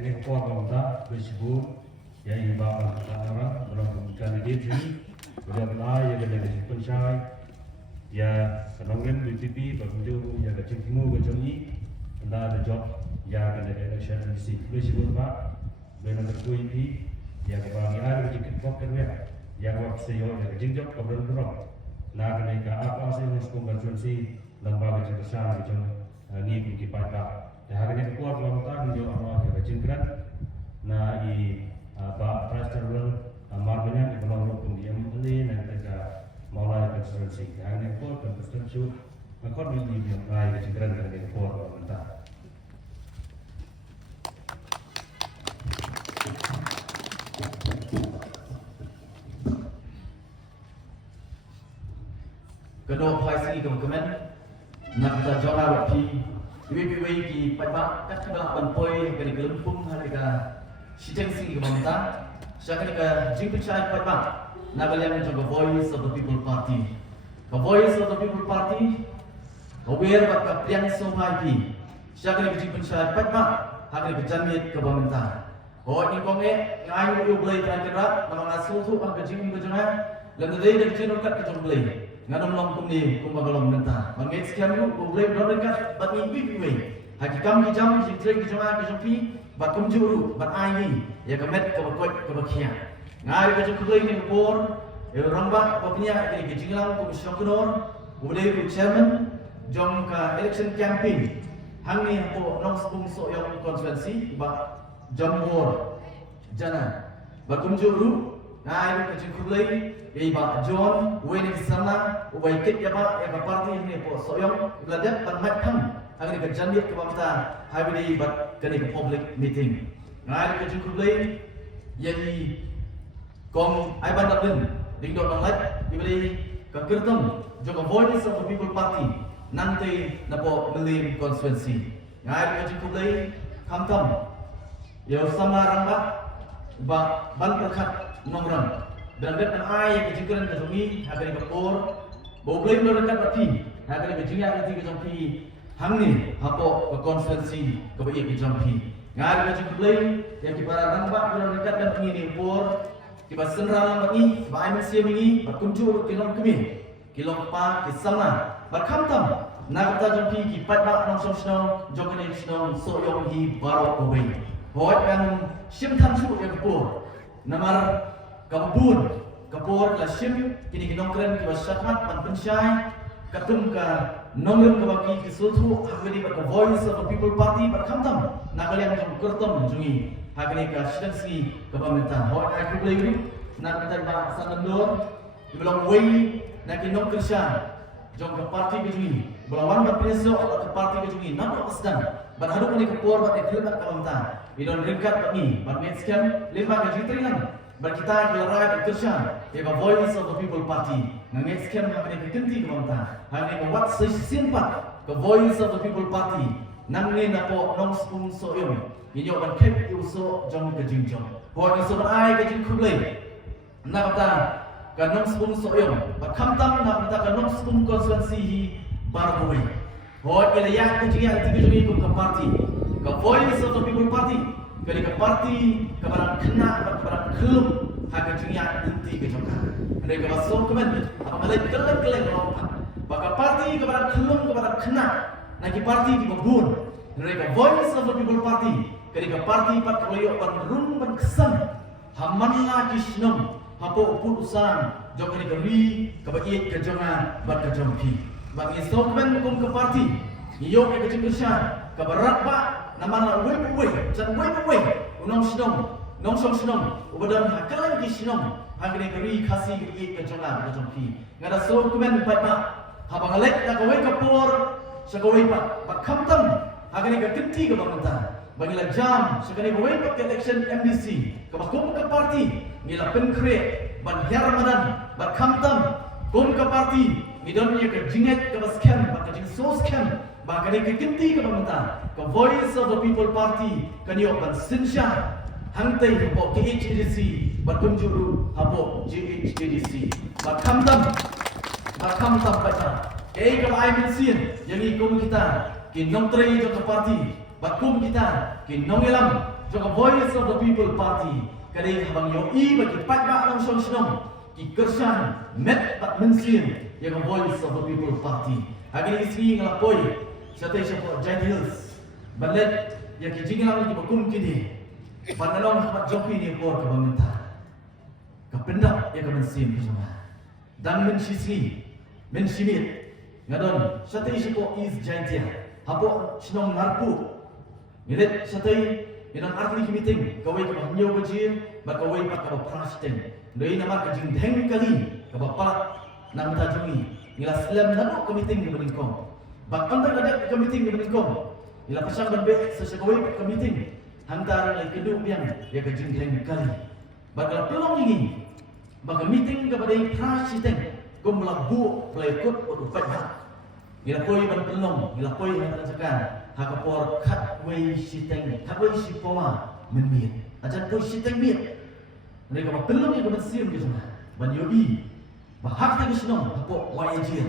kini kuat kita bersibuk ya ibadah orang dalam kandidat ini berapa ya dari pencai ya kenangan BTP berkunjung ya ke Cimmu ke Jongi anda ada job ya ke election di bersibuk pak benar terkui di ya kebahagiaan sedikit poker ya waktu saya ya jinjok kebetulan berapa nah ketika apa sih muskul konstitusi lembaga bersama macam ni kita ya hari ini kuat lawan jo orang ya kecingkran na i ba prastarul marganya di belakang hukum dia mungkin nanti ketika mulai konstitusi hari ini kuat konstitusi maka ini dia mulai kecingkran dari kuat lawan kedua polisi kemen nak kita jawab lagi BBW ki pada kat kebelah panpoi kali gelempung harga sidang sing kementan syakani ka jingpecai pada nagalian juga voice of the people party ka voice of the people party aware bat ka priang somai pi syakani ka jingpecai pada hakani ka jamit ke pemerintah oh ni konge ngai yu boleh terakhir nama ngasul tu ka jing bejana lan dei dak jenur kat ka boleh ngadom long kumni kumbagalong mentah mangit sekian lu boleh berdekat bat ni BBW hakikam ki jam ki trek ki jama ki jopi bat kumjuru bat ai ya kemet ke bakot ke bakia ngai ka jukulai ni por e ramba papnya ki jinglang ku syoknor boleh ku chairman jong ka election campaign hangni po nong spung so yang konstituensi ba jambor jana bat kumjuru ngai ka jukulai iba John, Wayne sana, ubay kit ya ba, ya parti ini po soyong belajar panmat pang, agar kerjanya ke bangsa, hari ini bat kini ke public meeting. Ngai ke cukup lagi, jadi kong ay bandalin, dingdot nonglat, dibeli ke kertem, juga voice of the people party, nanti napo melim konstituensi. Ngai ke cukup lagi, kamtam, ya sama ramba, ba ban perkat nomran. Dan dekat ai yang kejengkelan ke Jongi, agar kapor, boleh dekat pati, agar kejengnya nanti ke Jongi, hamni, hapo ke konstituensi ke bayi ke Jongi. Ngar ke Jongi, yang kibara rambak bila dekat dan ini por, kibar senram ini, kibar MCM ini, berkunjung kilom kemi, kilom pa, kisama, berkamtam, nak kita Jongi kipat bak nong song Jongi nong soyong hi barok kawai. Hoi kan simtan suku yang kapor, namar kabun kapor la sim kini kinongkren ki wasakmat pan pensyai katum ka nongren ka baki ki sulhu hagani ba voice of the people party ba khamtam nagalian jong kurtam jungi hagani ka sidansi ka pemerintahan ho ai ku lagi na kita ba sanandor ibelong wei na kinongkren sya jong ka party ki jungi belawan ba preso ka party ki jungi na ko asdan berhadap ni kapor ba iklimat ka pemerintahan idon ringkat ba ni ba metskan lima ka jitringan berkita kelara kerja, ya voice of the people party. Nangis sekian kami kekenti kementar. Hari ini buat simpat ke voice of the people party. Nangni napo nong spung soyong. Ini orang kep uso jong kejingjong. Buat uso berai kejing kublai. Nak kata ke nong spung soyong. Berkamtam nak kata ke nong spung konstituensi bargoi. Buat ilayak kejing yang tiga jong ikut ke party. Ke voice of the people party. Ketika parti kebarang kena kebarang kelum hak jingya inti ke jongka mereka masuk kemen apa malai keleng lompat baka parti kebarang kelum kebarang kena nagi parti di babun mereka voice of the people party ketika parti pat koyo berung berkesan hamanla kisnom hapo putusan jong negeri kebaki ke jonga bar ke jongki bagi sokmen kum ke parti iyo ke jingkeshan kebarat pak nama wei dan wei unong sinong ubadan hakalan di sinong hagre kari khasi ke jonga ke jongki ngada so kumen patma habang lek na kawai kapor sa kawai pa khamtam hagre ka kinti ke pemerintah bagila jam sakani kawai pa election MDC ka bakum ke parti ngila penkre ban hermadan ba khamtam kum ke parti midon ye ke jinget ke baskem ba ke jing so scam Bahkan kekinti ke pemerintah, ke voice of the people party, ke nyoban sinsya, hantai hapo KHDC, berkunjuru hapo GHDC. Berkamtam baca. Kalau I mention, yang ikut kita, kinong teri ke parti, bakum kita ki nongelam joka Voice of the People Party kadai habang yo bagi patba nong song ki kersan met tak mensin yang Voice of the People Party agak isi ngelapoi satai siapa Giant Hills balet yang ki jinglang ki bakum kini panalong hamat joki ni por ka bangta ka pendap yang ka mensin bersama dan mensisi mensimit ngadon satai siapa is Giant hapo sinong narpu ngilet satai inang arti meeting kawai ka nyo bajir ba kawai pa ka prasten doi nama ka jing dheng kali ka ba pa nam ta jungi ila slam na ko meeting ni beningkong ba kantar ka meeting ni beningkong ila pasang banbe sa kawai ka meeting hantar lai kedu biang ya ka jing dheng kali ba ka pelong ini ba ka meeting ka badai prasten ko melabu play kut upat ba ila koi ban pelong ila koi hantar sakan hakapor katway siteng katway sipawa menmit ajan koi siteng mit mereka mapelong yang kemensian ke sana banyoi bahak tadi senong hapo wajir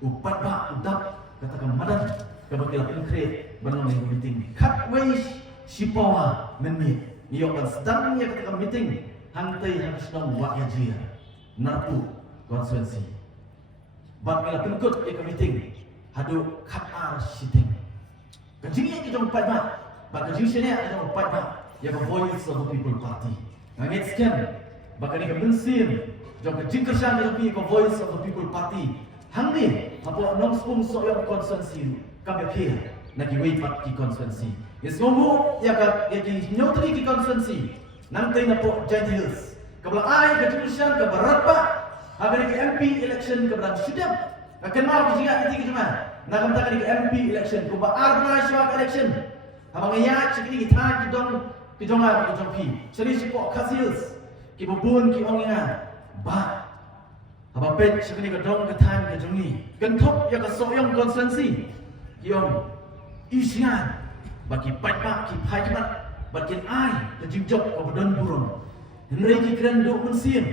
upat ba udap katakan madan kabakila konkret banong yang meeting katway sipawa menmit iyo kan sedang ya katakan meeting hantai hang senong wajir narpu konsuensi bakila pengkut ya meeting hadu katar siteng kajingnya kita empat mak, bak kajingnya ada empat mak, yang Voice of the People Party. Ngangit sekian, bak ni kemensin, jom kajing kersan lebih ke Voice of the People Party. Hang ni, apa nom spung soal konsensi, kami kira nak iweipat ki konsensi. Yes ngomu ya ka ya ki nyotri ki konsensi. Nanti napo Giant Hills. Kabla ai kajing kersan ke barat pak, habis ke MP election ke barat sudah. Akan mau kajinga itu cuma. Nak kata di MP election, kuba arna syawak election. Habang ayat sekali kita kidong apa kidong pi. Seri sipok kasils, kibubun ki onginga, ba. Habang pet sekali kidong ketan kidong ni. Kentok ya kesoyong konsensi, kiong isian bagi patpak ki pajamat, bagi ai kejinjok kebudon burung. Henry ki keren duk mensin,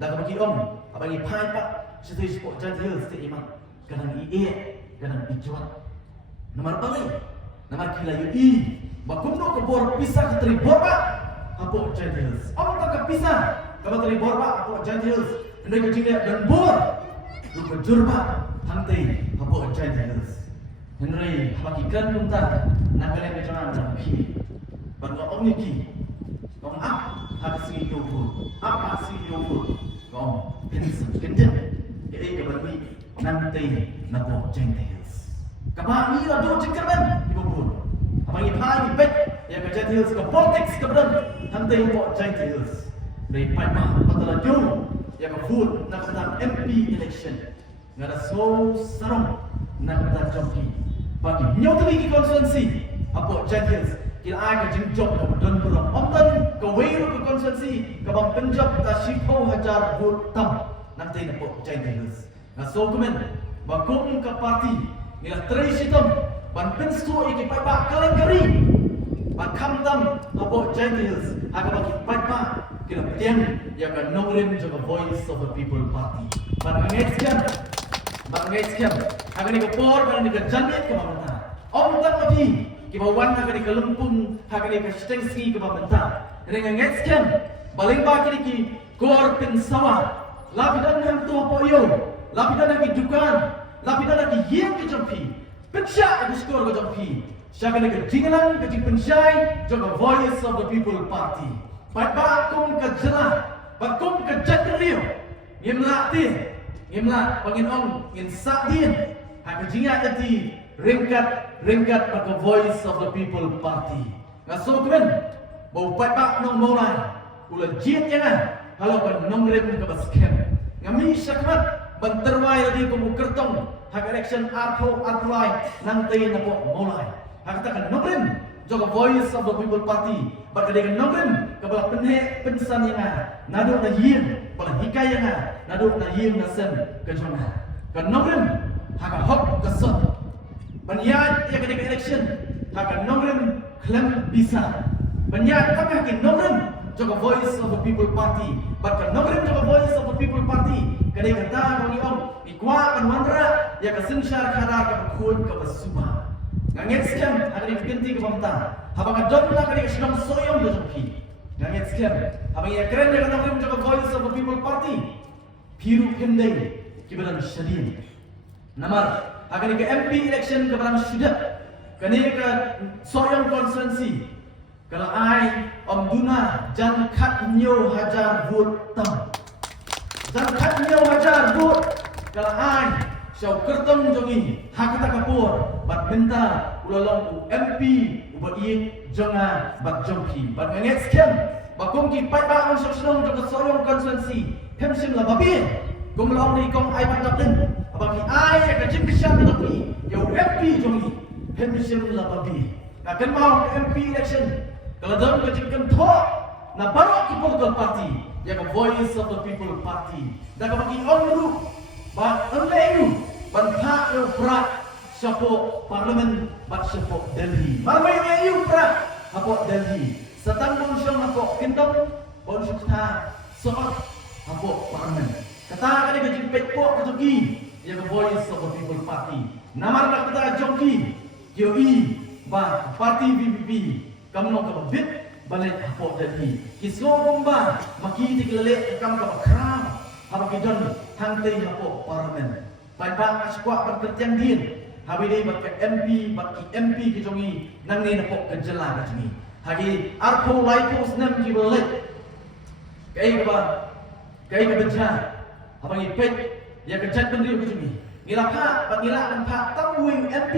dah bagi om, abang ki pajamat seri sipok jadil setiap iman kadang iye. Kadang ijuan nomor balik nomor kila yui bakumno ke bor pisah ke tribor pak hapo Giant Hills tak ke pisah kalau tribor pak hapo Giant Hills hendak kejinga dan bor lu kejur pak hantai hapo Giant Hills henry hakikan kuntar nakalen ke jangan lagi baru om niki om hak si yogur apa si yogur om pensa kenjen ke berbi nanti napo Giant Hills. Kabang ila do jengkerban ibubun. Abang ipai bet ya ke Giant Hills ke politics ke bedan hantai napo Giant Hills. Dari patma patala jauh ya ke food nak kata MP election. Ngada so sarong nak kata joki. Bagi nyotri ki konsensi apo Giant Hills. Kila ai ke jengjok ke bedan burung. Omtan ke weiru ke konsensi ke bang penjab ta sipo hajar bur tam nanti napo Giant Hills. So komen bakum ke parti nila teri sitom ban penstu iki paipa kaleng kari ban kamtam abo Giant Hills aga bagi paipa kila tiang ya kan nongrim juga Voice of the People Party ban ngetskan aga ni por ban ni janit ke mamanta om tak lagi ki bawan aga ni kelumpung aga ni ke stengsi ke mamanta dengan ngetskan baling ba ki kor pin sawah lapidan ham tu apa yo lapidan lagi dukan, lapidan lagi yang kejampi, pensya aku skor kejampi. Siapa lagi kejingan, kejing pensyai, juga Voice of the People Party. Bakum kejelah, bakum kejadriu, ngimla panginong insakdin, hak kejingan jadi ringkat pada Voice of the People Party. Ngasuh kemen, bau bapak nong mulai, ulah jit jangan, kalau kan nong rem ke baskem, ngami syakmat. Banterwai lagi kamu kertong hak election apply nanti napo mulai hak katakan nongren juga Voice of the People Party berkaitan nongren kebelah pensan yang nado na yiem pada hikay yang nado na yiem na sen kejona kan nongren hak hok kesot banyat yang ketika election hak nongren klaim bisa banyat kami hak nongren juga Voice of the People Party bahkan nongren juga Voice of the People Party kadai kata bagi om ikwa kan mandra ya ke sensyar khara ke bekun ke besuma ngangit scam akan diganti ke pemerintah. Habang adon nak akan sedang soyong ke jompi. Ngangit scam. Habang ia keren dia kata menjaga Voice of the People Party. Piru pendai kibaran syadin. Namar akan ke MP election kebaran syudah. Kani ke soyong konstituensi. Kalau ai Om Duna jan kat nyo hajar vote tam. Jan kat nyo hajar vote. Kalau ai Syau kertong jongi hak kita kapur bat minta ulalong MP ubat iye jonga bat jongki bat nget scam bakum ki pai ba on sosong jong sorong konstituensi hemsim la babi gomlong ni kong ai bat daplin abaki ai ka jim kisham tapi yo MP jongi hemsim la babi na kan mau MP election kalau dom ka jim kan tho na baro ki political party ya ka Voice of the People Party da ka baki on ru ba onle Bantha eu pra siapa parlimen bat siapa Delhi. Marmai eu pra apa Delhi. Setang pun siang apa kintong pun syukta soal apa parlimen. Kata kali kecil pekpok kejoki yang Voice of the People Party. Namar nak kata joki QE ba parti BBP kamu nak bit balik apa Delhi. Kisah bomba maki dikelele kamu ke kram apa kijon hantai apa parlimen. Pada askuat berkerjaan din, habis dia buat MP, buat MP kejongi, nang ni nampak kejela kejongi. Hagi arko laiko senam kibelit, kaya kebeja, apa ni pet, ya kejat benda kejongi. Ngilaka, buat ngilak nampak tanggung MP,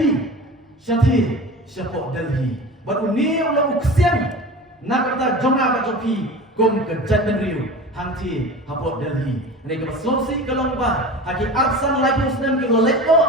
siapa Delhi. Buat uni orang uksian, nak kata jonga kejoki, gom kejat benda. Hangti hapot Delhi. Ini ke Sulawesi kalau ba hagi arsan lagi usnam ke lekko.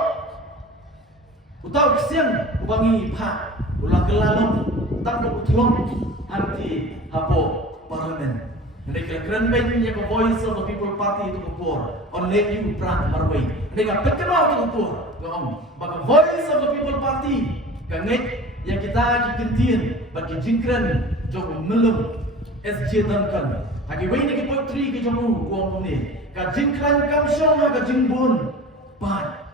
Utau kesian ubangi pa ulah kelalong tangkap utulong hangti hapot parlimen. Ini ke keren banyak ke Voice of the People Party itu kupur. On let you pran marway. Ini ke pekenal itu kupur. Gom baka Voice of the People Party kanget yang kita dikentin bagi jingkran jog melum SJ Duncan. Hagi wei ni poetry ke jamu wong ni. Ka jingkran kam syong ha ka jingbun. Ban.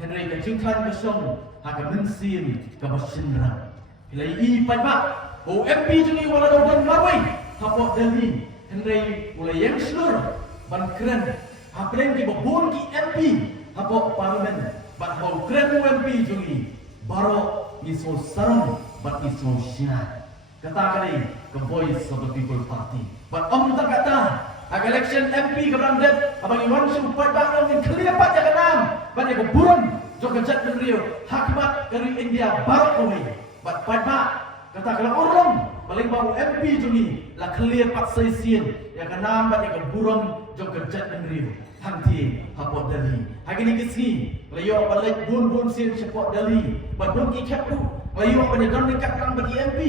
Henry ka jingkran ka syong ha ka mensin ka basinra. Hilai I pai ba. O MP juni wala do dan marwai. Hapok Delhi. Henry mulai yang slur. Ban keren. Ha pleng ki babun ki MP. Hapok parlimen. Ban hau keren MP juni. Baro iso sarang bat iso syah. Kata kali ke Voice of the People Party. But tak kata agak election MP ke Brandet abang Iwan supaya bang yang clear pat ya kenam banyak keburan jok kejat beliau hakmat dari India barat kami but pada kata kalau orang paling bau MP juni lah clear pat sesien ya kenam banyak keburan jok kejat beliau hanti hapot Delhi hari ni kisi layo balik bun sien support Delhi but bun ki kapu layo banyak dan dekat kang bagi MP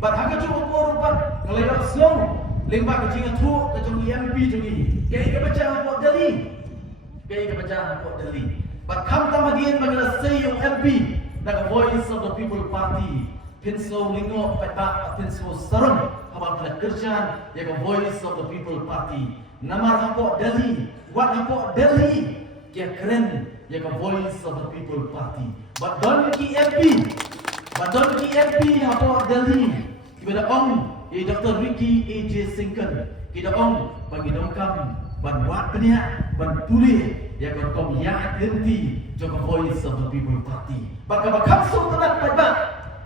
but harga cukup korupan layo slow Lembah kecil tu kecil MP jungi. Kaya kebaca hapot Delhi. But kam tamagian bagaimana say yung MP na Voice of the People Party. Pinso lingo petak pinso sarung habang kerjaan yang Voice of the People Party. Namar hapot Delhi. What hapot Delhi? Kaya keren yang Voice of the People Party. But don ki MP hapot Delhi. Kibada ong Dr. Ricky A.J. Singkan kita ong bagi dongkam ban buat peniak ban pulih ya korkom ya henti joko Voice of the People Party baka bakapsul tenat pada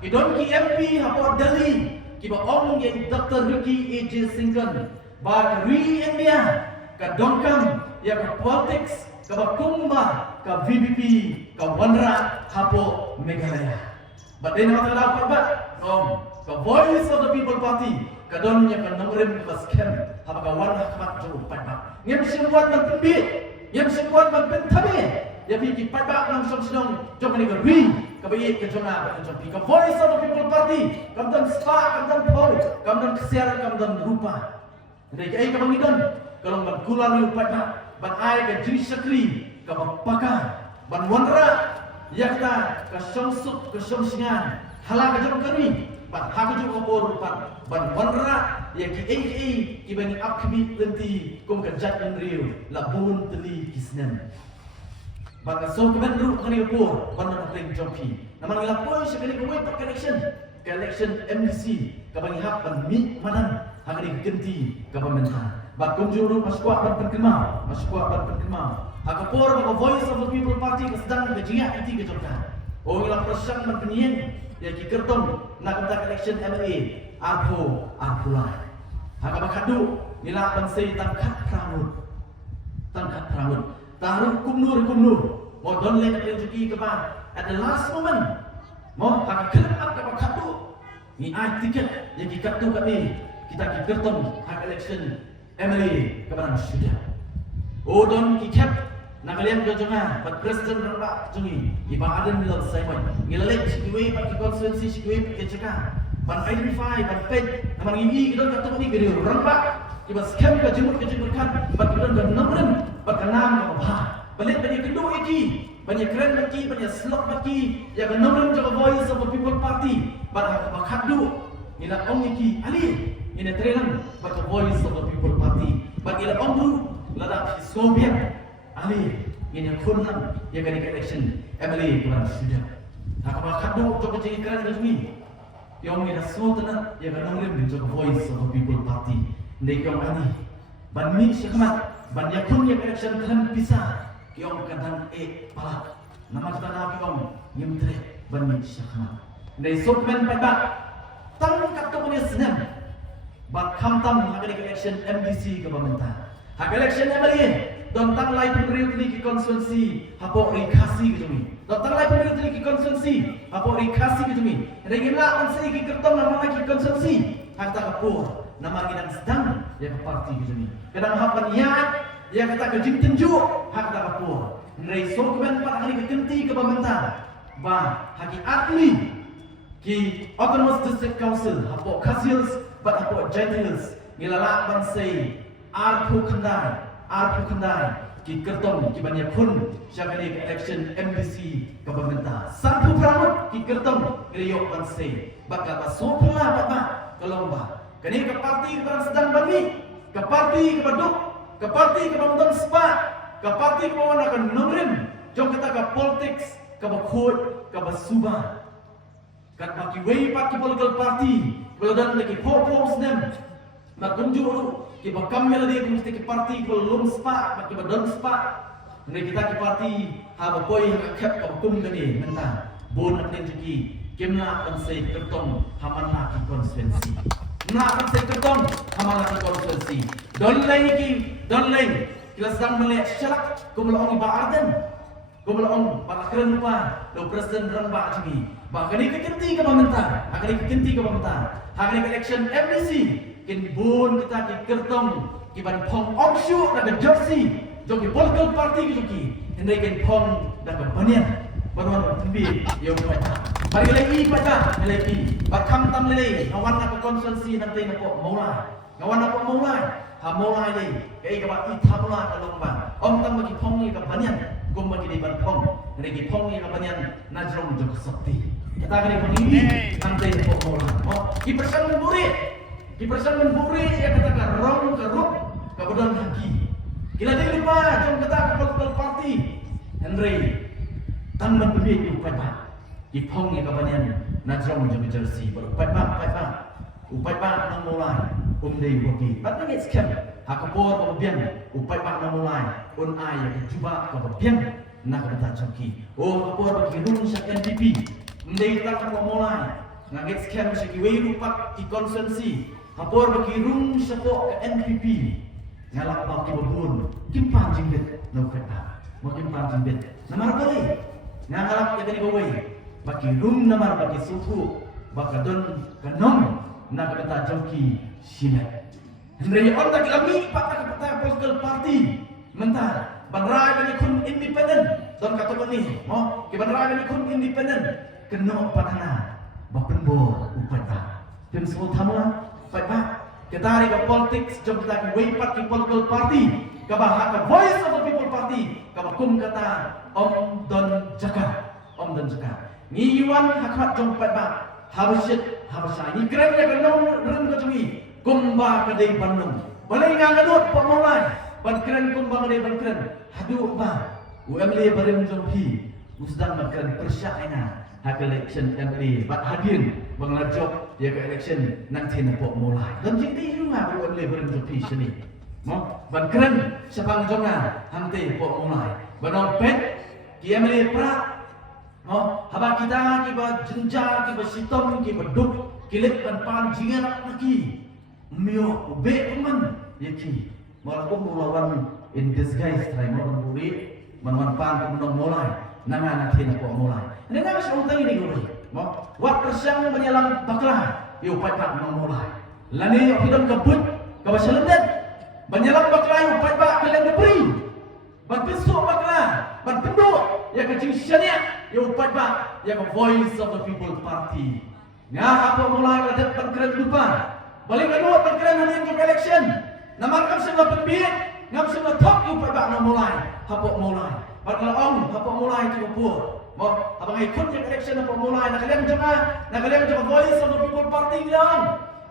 idon ki MP hapot Delhi kiba ong ya Dr. Ricky A.J. Singkan bak ri India ka dongkam ya ka politics ka bakumba ka VBP ka Wanra hapo Meghalaya baden matala pada ong the Voice of the People Party kadon yang nangrim ke scam haba kawan hakmat juru pada ngem simwan man pembit ngem simwan man pentabe ya pi pada nang song jong ni gri ka bayi ke jona ka jong ka Voice of the People Party kamdan spa kamdan pol kamdan kesiar kamdan rupa dai kai ka bangidon kalau man kulan ni pada ban ai ka jri sakri ka bapaka ban wanra yakta ka songsuk ka songsingan hala ka jong kari Ban haju kopor ban wanra ya ki ki bani akmi lenti kum kerjat menriu labun teli kisnen ban so kemen ru kani kopor ban na teng jopi naman ngilapoi siya kini kuwi pa election MDC kabang hak ban mi manan hagani genti government bat kunjuru maskuat ban perkemau hakapor ba voice of the people party sedang berjingat iti kejokan oh ngilap persang ban penyen ya ki kertong nak bentak election MLA apulai hakabakadu ngilap ban sei tangkat pramut taruh kumnur modon le nak rezeki ke ba at the last moment mo hakakelap ke bakatu ni ai tiket yang dikatu kami kita kertong hak election MLA kepada sudah odon kikap nakalian jojonga pat president ramba jungi iba adan bilang saya ngilek sikwe pat konstituensi sikwe keceka pan identify pan pet namang ini kita katu ni gede ramba iba scam ke jemur kan pat kita dan nomren pat kanam ke bah balik banyak kedua iki banyak keren lagi, banyak slot lagi yang menurun jaga voice of the people party pada bakadu ina om iki ali ina trenan pada voice of the people party bagi ila om dulu lada Soviet ali ina kunam yang kali election MLA kurang sudah hak bakadu jaga jadi keren lagi yang ina slotna yang menurun jaga voice of the people party ndai yang ali ban mi syakmat ban yakun yang election keren bisa Kiong kadang palak nama kita nak kiong nyemtre banyak syakna dari sokmen pada tangkap tu punya senang bak kamtam hak election MDC ke pemerintah hak election MLA don tang lai pemberi ki konstituensi hapo rikasi ke jumi don tang lai pemberi ki konstituensi hapo rikasi ke jumi regina ansai ki kertong nama ki konstituensi hak tak kapur nama kita sedang ya ke parti ke jumi kadang hak niat yang kata kejim tenju hak tak kapur nilai sokmen pada hari kekenti ke pemerintah bah haki atli ki autonomous district council hapo kasils bat hapo jentils ngilala bansai arpu kandai ki kertong ki banyak pun syakani election MDC ke pemerintah sampu pramut ki kertong ngiliyok bansai bakal basopla bat kelomba kini ke parti ke sedang bami ke parti ke baduk ke parti ke pembangunan sepak ke parti ke bawah akan nomrim jom kita ke politics ke bakut ke basubah kat baki way pak ki political party belum lagi purpose nem nak tunjuk ki bakam melodi ke mesti ke parti belum sepak baki badon sepak ni kita ke parti ha bapoi ha kep ke bakum kani mentah bon atlen jeki kemna ansai kertong hamana ki konstituensi nak ansai kertong hamana ki konstituensi don lain kita sedang melihat syarat kumulaong iba arden kumulaong pakakeren lupa do presiden ramba jimi bahkan ini kekenti ke pemerintah akan kekenti ke pemerintah akan election MDC kin bun kita ki kertong ki ban pong opsyu dan jersey joki political party ki joki hendai kin pong dan banian baruan tembi yo mata bagi lagi pada lagi bakam tam lagi ngawan nak konstituensi nanti nak mulai ngawan nak mulai ha mulai ni kai ka ba itamula ka lomba om tam bagi pong ni ka banian gum bagi di ban pong lagi pong ni ka banian najrong jok sakti kita kali begini nanti nak mulai oh ki persan memburi ya katakan rong ke rup ke badan kaki kila dia lupa jom kata ke political party Henry tan ban beli di upai ba ki pong ni ka banian najrong jok jersey baru upai ba nang mulai dei bagi pat ngi scam hakapor ko biang upai pa na mulai on ay cuba ko biang na ka ta chaki o kapor bagi rung sa NPP ndei ta ko mulai ngit scam sa ki wei rupak ki konsensi kapor bagi rung sa ko NPP ngalak ba ki babun kimpan jingbet no kata mo kimpan jingbet namar bali ngalak ya kani gowei bagi rung namar bagi suku bakadon kanom na ka ta chaki Sina. Henry on tak lami pak kata political party. Mentah banrai bani kun independent. Don kata ni, mo ke banrai bani kun independent. Kena patana. Bapen bor upata. Tim semua thamula pai pak. Kita hari ke politics jom kita ke way pat ke political party. Ka bahak ke voice of the people party. Ka kum kata Om Don Jaka. Ni yuan hakat jom pai pak. Habisya ini keren ya kenong ren ke cumi. Kumba kedai Bandung. Balai ngangadut pemulai. Ban keren kumba kedai ban keren. Haduh ba. UMLA bareng jompi. Usdang ban keren persya'ina. hak election MLA bat hadir mengelajok ya ke election nanti nampak mulai dan jadi juga MLA berhenti sini mo ban keren sepang jonga nanti nampak mulai banong pet ki MLA pra mo haba kita ki ba jenja ki ba sitom ki ba duk kilik ban pan jingan lagi mio ube teman yaki malakum mulawan in disguise try mo buri manwan pan menong mulai nanga nanti nampak mulai ini nang sung tang ini guri mo wat kersang menyelam bakla yo papak menong mulai lani yo hidam kebut ka baselendet menyelam bakla yo papak kalian diberi ban besok bakla ban penduk ya kecing syania yo papak ya voice of the people party nga apa mulai ada perkara lupa balik kedua perkara hari yang election nama kam semua pembiak ngam semua top yo papak no mulai hapok mulai bakal ong hapok mulai tu pur mo abang ikut yang election apa mulai nak kalian jangan voice of the people party lang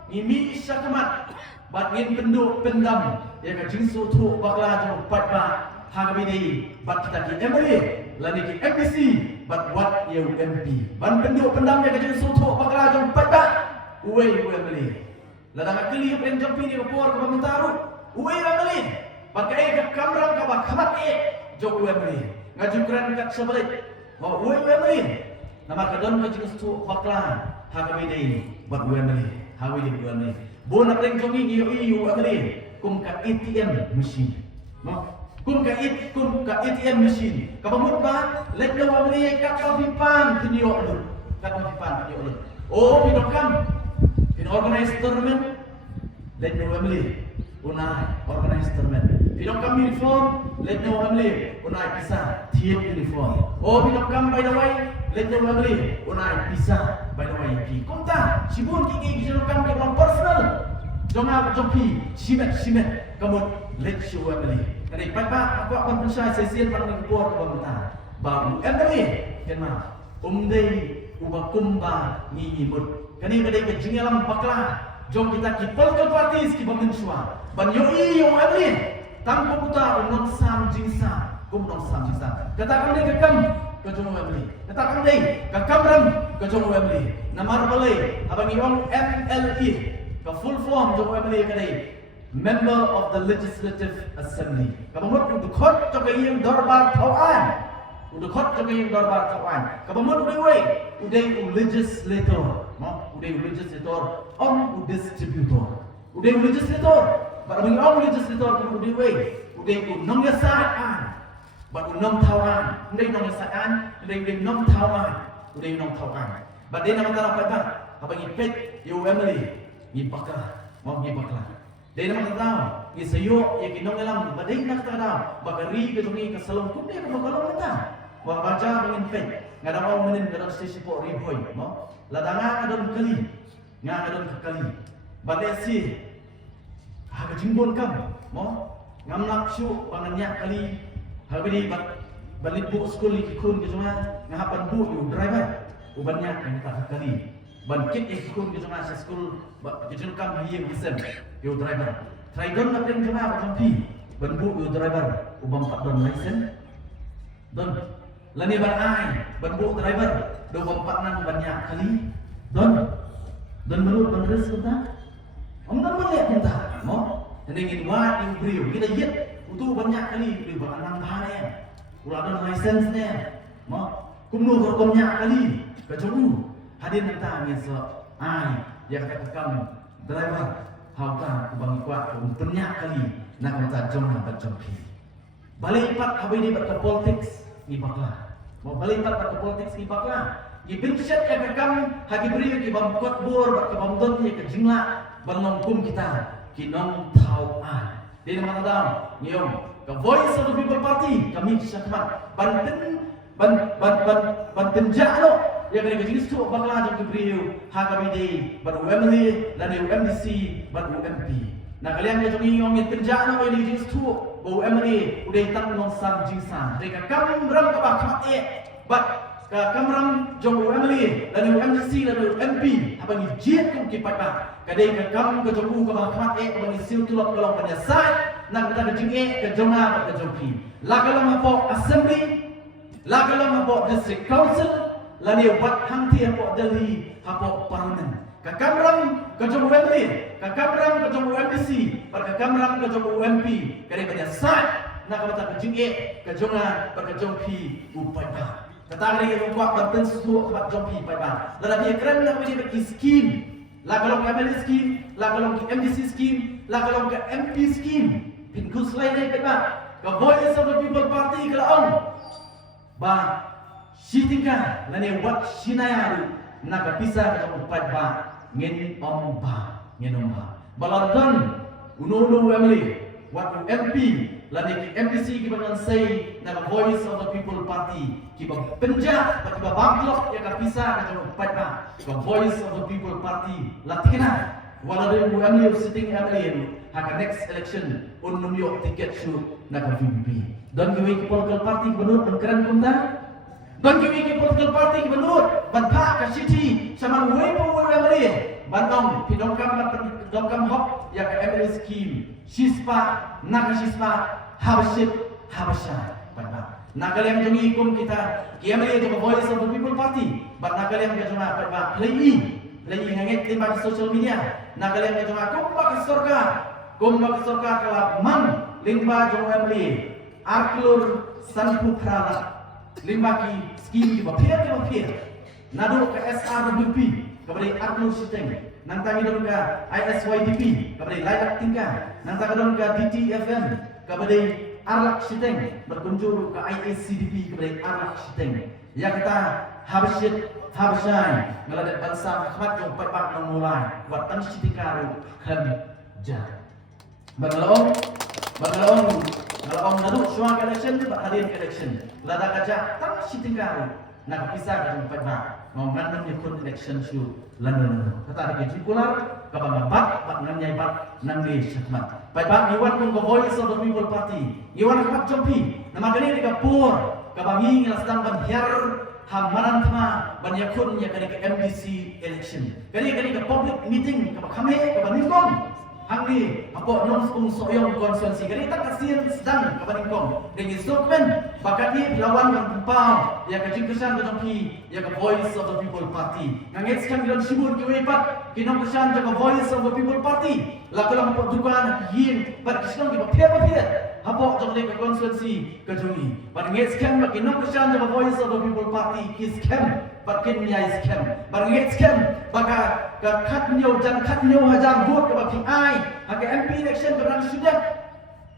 ngimi isya kemat bat ngin penduk pendam ya ka jingsu tu bakla jo patba hagabidi bat kita ki MLA lani ki MPC bat wat ya MP ban penduk pendam ya ka jingsu tu bakla jo patba uwe MLA ladang kali pen jampi ni por ka pementaru uwe MLA pakai ka kamera ka ba khamat jo MLA ngajukan kat sebalik mau UMLA nama kadon ka jenis tu bakla hagawidi bat UMLA hawidi UMLA bona preng jongi iyo UMLA kum ka ATM machine no kum ka ATM machine ka pamut ba let no UMLA ka pipan tinyo lu ka pipan tinyo lu oh pinokam in organized tournament let no UMLA unai organized tournament pinokam uniform let no UMLA unai pisah team uniform oh pinokam by the way let no UMLA unai pisah by the way ki konta sibun ki pinokam ke personal jonga joki simet kamu let show UMLA kali papa aku akan berusaha sesian pada kuat pemerintah baru UMLA kenma umdei ubakumba ngimut kani kadai ke jingalam bakla jom kita ki political parties ki bamensua ban yo UMLA tanpa putar non sam jingsa kum non sam jingsa katakan dia kekam ke jong UMLA katakan dia kekam ram ke jong UMLA namar balai abang iong MLE ke full form jong UMLA kadai member of the legislative assembly kabamut untuk khot cho cái yeng darbar thawan untuk khot cho cái yeng darbar thawan kabamut udai legislator no udai legislator on distributor udai legislator barang orang legislator udai nong yasaan bat nong thawan udai nong yasaan udai nong thawan udai nong thawan bat dia nama tara pada apa ngipet UMLA ngipaka mau ngipaka dia nama tara ngisayo ya kinong elam badai nak tara bagari ke tungi ke salong kum dia bakalong mata wa baca ngipet ngada mau menin dalam sesi po riboy no ladanga adon kali nga adon kali badai si haga jingbon kam mo ngam naksu panganyak kali habidi balit bu school ikun ke cuma ngahapan bu yu driver ubanyak yang tak kali ban kit ikun ke cuma school jejun kam hiyem hisem yu driver traidon na peng cuma apa jampi ban bu yu driver ubam pat don license don lani ban ai ban bu driver do ubam pat nan banyak kali don menurut ban res kita Om tak boleh kita, mo. Jadi ingin buat yang beriu, kita yet, itu banyak kali beriu beranang bahaya. Ulah ada license-nya, mo. Kumnu banyak kali, kecuali hadir kita ngesel, yang kata kamu driver, hauta kubang kuat, banyak kali nak kita jomah berjumpi. Balik empat habis ini berke politics, ibaklah. Mau balik empat berke politics, ibaklah. Ibinsyat yang kamu hagi beriu kibam kuat bor, kibam don ye kejingla. Banong kum kita kinong tauan. Dia nama tahu nyom ke voice of the people party kami syakmat banten jalo yang kena jenis tu bakal jadi beriu hagabidi baru UMLA dan UMDC baru UMP. Nah kalian yang jadi nyom yang tenjalo yang jenis tu baru UMLA udah tak nong sam jingsan. Mereka kamu beram ke bakal but kamram jong UMLA dan UMDC dan UMP abang jiat kum kipat ba kadai ka kam ka jong ka bakhat abang siu tulok kolong pada sat nak kita ke jing ke jonga ke jong pi la kalam po assembly la kalam po district council lani wat hang ti hapo Delhi hapo parlimen. Kakamram kajong Wembley, kakamram kajong MPC, kakamram kajong UMP, kare pada saat nak kata kajing kajonga kajong pi upai ba. Kata kali yang kuat berten sesuatu kajong pi upai ba. Lalu dia keren nak bagi bagi skim. La kalau ke MLA scheme, la kalau ke MDC scheme, la kalau ke MP scheme. Pinkus lain ni ba. Ke Voice of the People Party kalau on. Ba sitingka lani wat sinayaru nak bisa kajong upai ba. Ngin om ba. Balardan uno MLA. Wat MP lani ki MDC ki bagan say na Voice of the People Party ki bang penja ki bang bangklok ya ka bisa ka jong pat ba ka Voice of the People Party latina wala de MLA sitting MLA haka next election unum yo ticket shoot na ka VP don ki ki political party benut keren kunta don ki political party ki benut ban pa ka city sama wepo MLA Bandung, pidongkam hop ya ke MLA scheme, sispa, naga sispa, habasya, pada. Naga yang jongi ikum kita, MLA itu Voice of the People Party, naga yang kita pada play ngangit di social media, naga yang kita kumpa ke surga kalau man limba jong MLA, arklur sanpu prala, limba ki scheme ki bapir, nadu ke SRWP. Kepada Arno Siteng, nanti kita ke ISYDP, kepada Layak Tingkah, nanti kita ke DTFM, kepada Arlak Siteng, berkunjung ke IACDP, kepada Arlak Siteng. Ya kita Habsyai, ngeladat bangsa Ahmad yang perpak memulai, watan Sitikaru kerja. Banglaong nadu suang election, hadir election, lada kaca tang Sitikaru, nak pisah dengan perpak. Ngomong nyekut election show London. Kata ada kejikular, kabang bat nganyai bat nangdi syakmat. Baik iwan pun ke Voice of the People Party. Iwan kemak jompi. Nama kini di kapur. Kabang ingin sedang banhiar hamaran tama banyakun ya kini ke MDC election. Kini ke public meeting kabang kami kabang ningkong. Hangni apa non spung soyong konsensi kini tak kasihan sedang kabang ningkong. Dengan instrumen bakat ni lawan yang tempau ya kecil kesan jompi ya ke Voice of the People Party. Ngangit sekarang dalam sibur kiwepat kinong kesan jaga Voice of the People Party. Lakulah apa dugaan yin pada kesan kita pia. Apa jompi ke konsensi kejungi. Pada ngit sekarang kinong kesan jaga Voice of the People Party is scam. Pada nyai scam. Pada ngit sekarang baka kat nyo hajar vote ke PI. Hak MP election berang sudah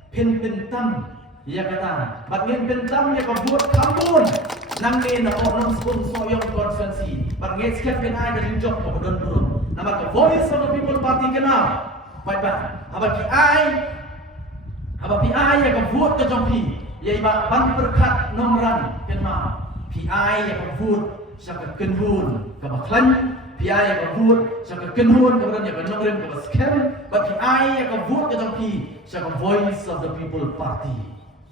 pentam. Ya kata, bagian pentam ya buat kampun. Nang ni na orang sepun soyong konsensi. Bagian sekian kena ada job ke bodon turun. Nama ke Voice of the People Party kenal. Baik ba, apa PI ya ke vote ke jompi. Ya iba ban berkat nomran kenal. PI ya ke vote syak kenhun ke baklan. PI ya ke vote syak kenhun kemudian ya ke nomran ke scam. PI ya ke vote ke jompi syak Voice of the People Party.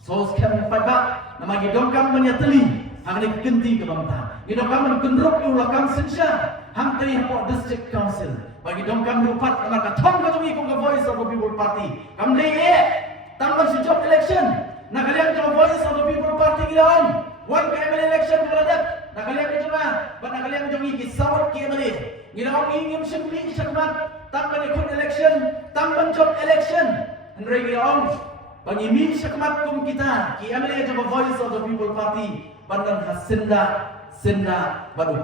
So sekarang pada nama gidongkam menyateli hang ni kenti ke bangta gidongkam mengendruk ulakam sensya hang teri hapo district council bagi dongkam rupat nama katong katong ikut ke Voice of the People Party kam leye tambah sejak election nak kalian ke Voice of the People Party gilaon one ke MLA election beradat nak kalian ke cuma nak kalian jongi kisawat ke MLA gilaon ingin sembi syakmat tambah ikut election tambah job election ndre gilaon Pangimi syakmat kum kita ki MLA jaba Voice of the People Party bandang senda baru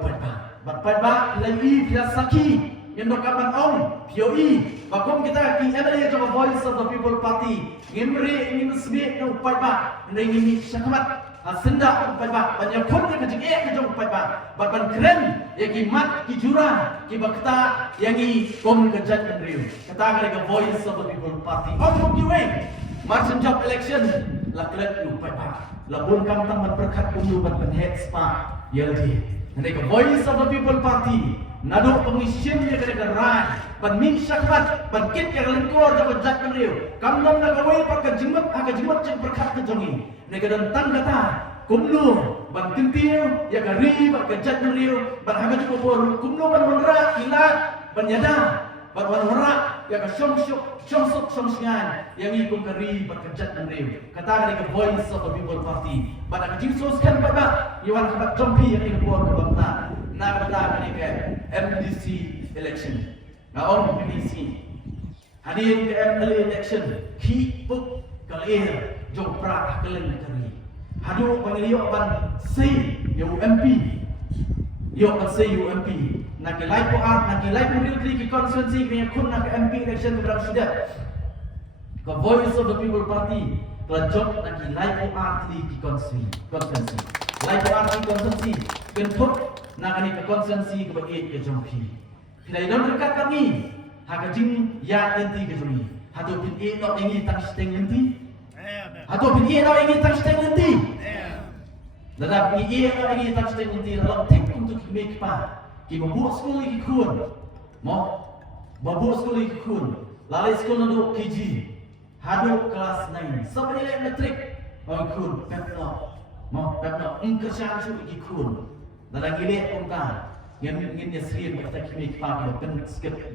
pada lagi fiasaki yang dokapan on POE bakum kita ki MLA jaba Voice of the People Party ngimri ingin sebik no pada ngimi syakmat senda pada banyak pun ke jeng ke jong pada ban keren ya ki mat ki jura ki bakta yang i kom kejat kendriu kata ke Voice of the People Party on ki way Marching job election laklet lupa pak. Labun kam tang berkat undu ban penhead spa yeldi. Nanti ke Voice of the People Party nado pengisian dia kena rai ban min syakmat ban kit yang lengkor jaga jat menriu. Kam nam nak away pak kejimat ceng berkat kejongi. Nanti dan tang kata kumlu ban kentiu ya kari pak kejat menriu ban haga cukup kumlu ban menra kilat ban yada ban menra ya ka syong syangan yang ikut keri berkejat dan rew. Kata dari ke Voice of the People Party. Pada ke Jesus kan pada Iwan kebat jompi yang ikut ke bangsa. Na kata ni ke MDC election. Ngaon MDC. Hadir ke MLA election. Ki puk kalir jom pra keleng keri. Hadu pangiliyo ban say UMP. Yo ban say UMP. Nak live po art, nak live po real ki constituency kaya kun nak MP election keberang sudah. Ke Voice of the People Party telah job nak live po art di constituency. Live po art di constituency bentuk nak ni ke constituency ke bagi ke jompi. Pilai don dekat kami. Hak jing ya nanti ke jompi. Hatu pin e no ingi tang steng nanti. Hatu pin e no ingi tang steng nanti. Dadap ni e no ingi tang steng nanti dalam tek untuk make pa. Ki membuat sekolah lagi kun, membuat sekolah lagi kun. Lalai sekolah duduk KG, haduk kelas 9. Sampai nilai metrik, kun pepno, pepno. Ingkersian su lagi kun. Dalam gile pun tak, yang serius kita kimi kepala,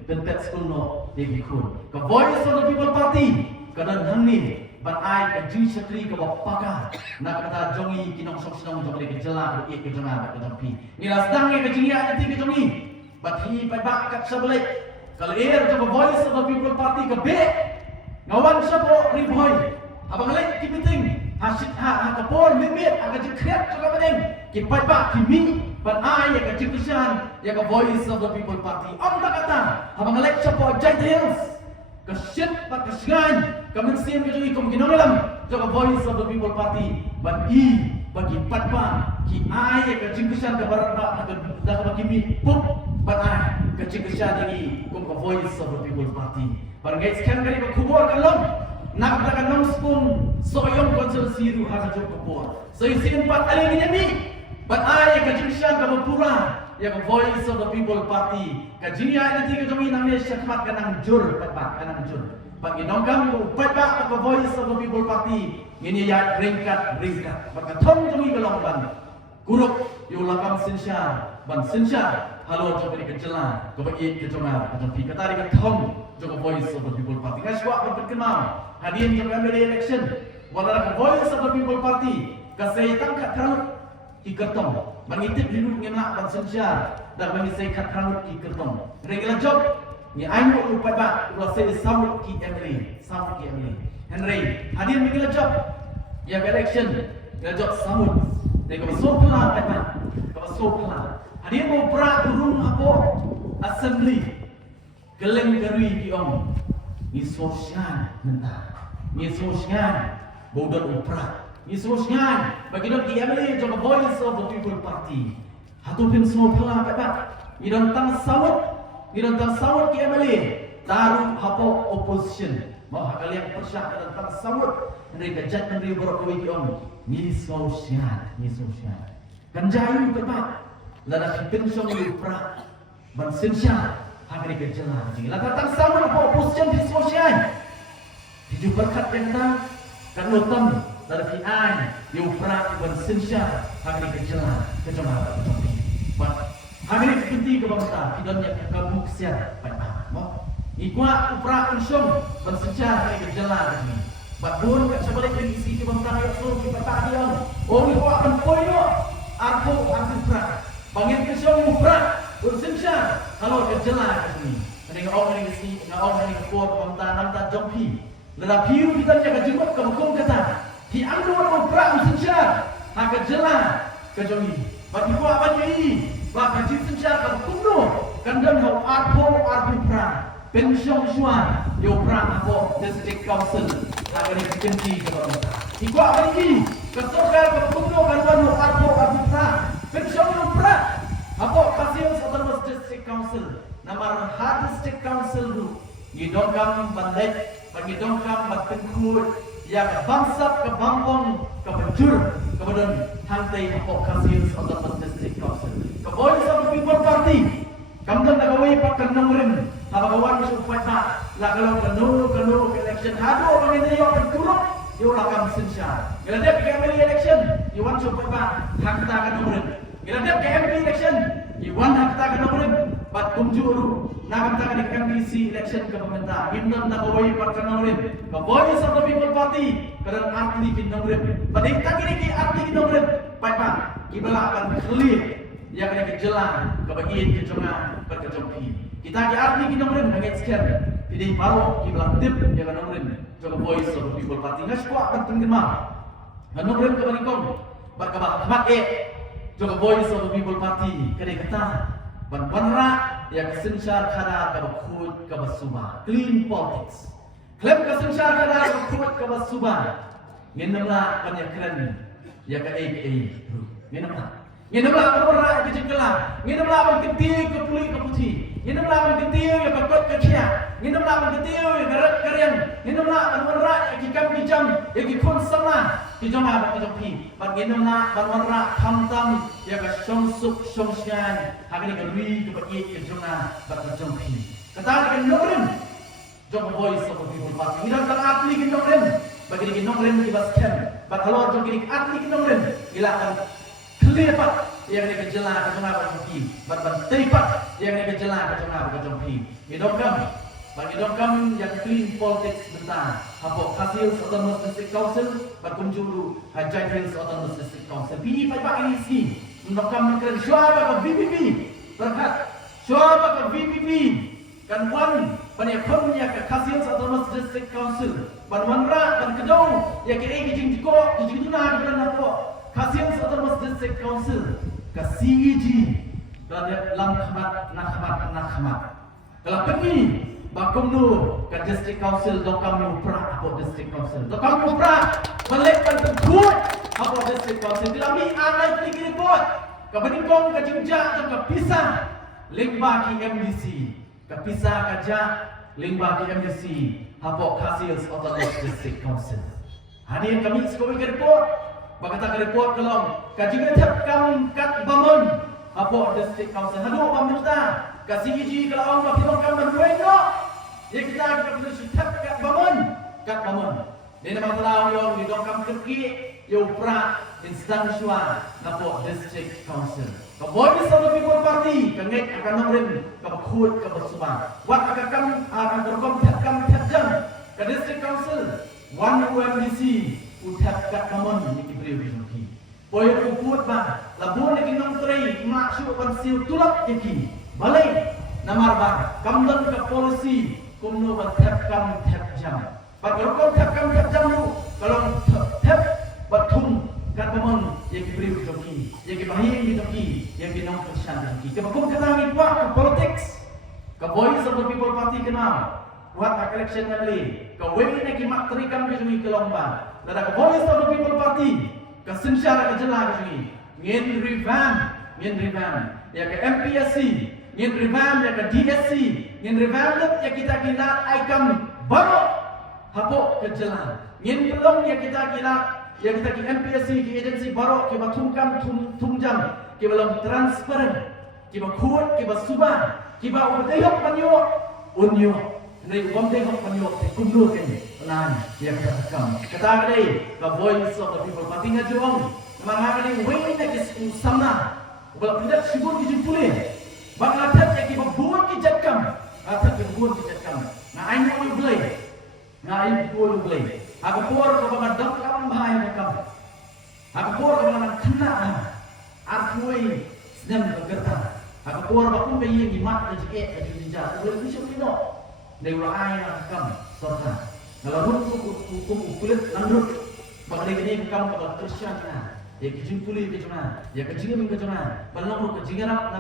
pentet sekolah no lagi kun. Ke Voice of the People Party, kadang hangni. Ban ai ke jui setri ke bapaka nak kata jongi kinong sok senong jong ke jela ke ke jonga ke jampi ni la sedang ke jingia nanti ke jongi bat hi pai bak kat sebalik kalau air ke Voice of the People Party ke be ngawan sapo riboy abang lek ki meeting hasit ha kapor limit aga jekret juga penting ki pai bak ki mi ban ai ke jikusan ya ke Voice of the People Party om tak kata abang lek sapo Giant Hills kesyet pak kesengan kemensian ke jui kom kinong dalam jaga Voice of the People Party bagi patpa ki ai ke jingkesan ke barat ba dak bagi mi pup ban ai ke jingkesan lagi kom ke Voice of the People Party barangay sekian kali ke kubur kalong nak dakan nang spun soyong konstitusi ru ha ke kubur so isin pat ali ni mi ban ai ke jingkesan ke bapura ya ke Voice of the People Party ke jinia nanti ke jumi nang ni syakmat kanang jur patpa kanang jur bagi nongkam patpa ke Voice of the People Party ini ya ringkat bagi thong jumi ke longban kuruk yo lakam sinsya ban sinsya halo jom ke jela ke bagi ke joma ke jompi kata ke thong ke Voice of the People Party kaswa berkenal hadir ke MLA election wala ke Voice of the People Party ke saya tangkat terang ikertong mengitip hidup ngenak ban sinsya dan bagi saya kat terang ikertong regular job ni ayo lupa ba ulah saya sambut ki MLA Henry hadir regular job ya election regular job sambut ni ke sopla apa ke sopla hadir mau pra urung apa assembly geleng garui ki om ni sosial mentah ni sosial bodoh upra ni sosial bagi dok ki MLA jaga Voice of the People Party hatupin sopla apa ni tang sawut ki MLA taruh hapo opposition mau kalian persyak tentang sawut mereka jat menteri berokoi ki om ni sosial kan jayu pepak lada kipin song upra ban sinsya hak mereka jelas la tentang sawut hapo opposition di sosial hidup berkat yang tak kan lotam dari PI upra ban sinsya hak mereka jelas kecemaran but hamil penting ke bangsa tidaknya kebuksian pada mo ikwa upra unsum bersejarah ke jalan ini badun kat sebalik isi ke bangsa ayo suruh kita tadian oh ikwa akan poino aku upra bangin ke sum upra bersejarah kalau ke jalan ini dengan orang ini isi orang ini kuat bangsa namta jompi lelapiu kita jaga jemput ke hukum kata di anggur upra bersejarah hak ke jalan ke jompi bagi kuat bagi baka jip senja ka kuno kandang hau arpo pra pensiong suan yo pra apo district council la gani kenti ka ba ikwa bagi ka sokar ka kuno kandang hau arpo pra pensiong yo pra apo kasih autonomous district council namar hard district council du ni dongkam bandai bagi dongkam batengkut yang bangsap ke bambong ke penjur kemudian hantai apo kasih autonomous district council ke Voice of the People Party kamdan nagaway pa kanong rin habagawan sa upata la kanu election hado panginayo pagkurok yo lakam sinsya giladep ke MLA election you want sa upata hakta kanong rin giladep ke MP election you want hakta kanong rin bat kumjuru nakam taka di MDC election ke pemerintah imdam nak kawai parkan nomrin ke Voice of the People Party kadang arti kin nomrin pada tak kini ki arti kin nomrin pak kibala akan clear ya kena kejelang kebagian kejongan berkejongpi kita ki arti kin nomrin dengan sekian jadi baru kibala tip ya kan nomrin ke Voice of the People Party ngaskuat bertenggemar nomrin ke banikong berkabah kemak juga Voice of the People Party kena kata banra yang kesensyar kada kabakut kabasuba clean politics klaim kesensyar kada kabakut kabasuba ngenamla kanyakran ya ka AKA ngenamla banra ke jengkela ngenamla ban ketiu ke puli ke putih ngenamla ban ketiu ya ka kot ke kia ngenamla ban ketiu ya garat karyang ngenamla banra ya ki kam ki jam ya ki khon sama ki jama ba ki jopi ban ngenamla banra khamtam ya ka sungsuk sungsyan hakani ka ri ke bagi ke jona ba ka jopi kata kan nogren jom Voice of the People Party ida kan atli ki nogren bagi ki nogren ki basken ba halor jom ki atli ki nogren ila kan clear pat yang ni kejela ke jona ba jopi ban teipat yang ni kejela ke jona ba jopi idokam bagi dokam yang clean politics bentar hapo hasil Autonomous District Council berkunjung Hajai Hills Autonomous District Council pi pak ini si dokam keren siapa ke VPP berkat siapa ke VPP kan wan penyekonnya ke hasil Autonomous District Council banwanra dan kedong ya ke kijing jiko kijing tuna ke napo hasil Autonomous District Council ke CEG dan lam khmat kalau pergi bakum nu ke District Council dokam nu pra apa District Council dokam nu pra balik kan tegut apa District Council dilami anak tinggi report ke beningkong ke jingja ke pisah lingba ki MDC ke pisah kaja lingba ki MDC apa hasil Autonomous District Council hadir kami sekolah ke report bagata ke report kelong ke jingga tap kam kat bamun apa District Council hadu pemerintah kasih iji kalau orang kita kan berdueno ya kita akan bersiap kat bangun ni nama tahu yang di dokam kerki yo pra instansi napo District Council ke Voice of the People Party kengek akan nomrin ke khut ke bersubang wat akan berkom kam jam ke District Council one UMDC uthap kat bangun ni kibri biji poyo kuput ba labun ni kinong tray maksud pansil tulak iki balai namar ba kamdan ke polisi kumno ba tap kam tap jam kalau kau tap kam tap jam lu kalau tap batum kat pemon yang diberi joki yang dibahing joki yang binong kesan joki ke bakum kata pak ke politics ke Voice of the People Party kenal buat election nanti ke wewe nak kimak terikam joki ke lomba dan ke Voice of the People Party ke sensyara ke jelas joki ngin revamp ya ke MPSC ngin revamp ya ke DSC ngin revamp ya kita kira ikam baru hapo ke jalan ngin belum ya kita kira ya kita ki MPSC ki agensi baru ki batungkam tungjam ki belum transparan ki bakut ki basubah ki ba udayok panyo unyo nei bomdayok panyo te kundur kan lan ya kam kata dei ka Voice of the People Party ngajong namang ni wewe na ki samna bala pindak sibur ki jipule bang atat ya ki babuan ki jatkam atat ki babuan ki jatkam na ai mo blay na ai ko blay aku por ko bang dam kam bahaya kam aku por ko bang kena aku ai sedang bekerja aku por ba kun bayi ni mat ke jike ke jinja boleh bisa mino dei ura ai na kam sorta kalau hukum kulit lanjut bang ni kam ka Christian na ya kejimpuli ke jona ya kejingam ke jona balang ke jingarap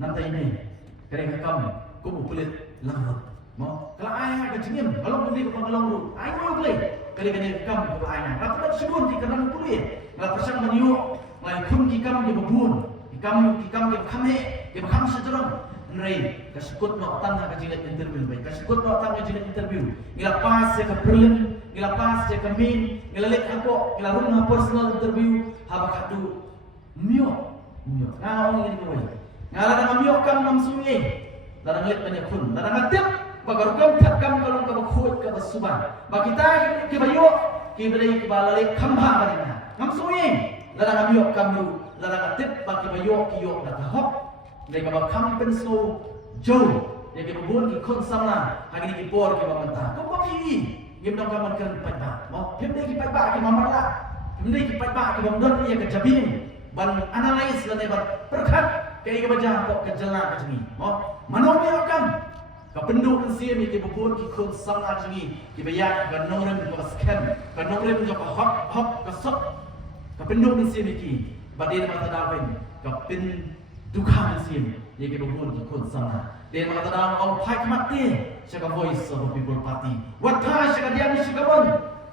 namta ini kering kam kubu kulit langut mo kalau ayah kejingam kalau beli ke pangalang ai mo boleh kering kam ke ayah tapi sebut di kanang kulit kalau persang menyu mai kun ki kam di babun ki kam ke khame ke kham sejerong nrei kasikut no tang ka jingat interview baik kasikut no tang ka jingat interview ngila pas ke prelim ngila pas ke min ngila lek ako ngila rumah personal interview habakatu mio ngao ngini ko ngala na mio kam nam sungi larang lek tanya kun larang atip bagar kam tap kam kalong ka bakhut ka basuban bakita ki bayo ki bari ki balale khamba barina nam sungi larang mio kam lu larang atip baki bayo ki yo da hop ในกับคำเป็นโซโจyang kita buat kita kon sama hari ini kita buat kita mentah kau kau pilih kita nak kaman kan pajak mau kita kita pajak kita mamarlah kita kita pajak kita mendon ia kejabin ban analis dan ban perkat kayak kita baca kok kejelah kecini mau manusia akan kapenduk nsia mi kita buat kita kon sama kecini kita bayar kan nomor kita scan kan nomor kita hop kesok kapenduk nsia mi kita badai mata dapen kapin duka nsia yang kita buat kita kon sama dia mengatakan orang pihak mati syaka voice of the people party wadah syaka dia ni syaka bon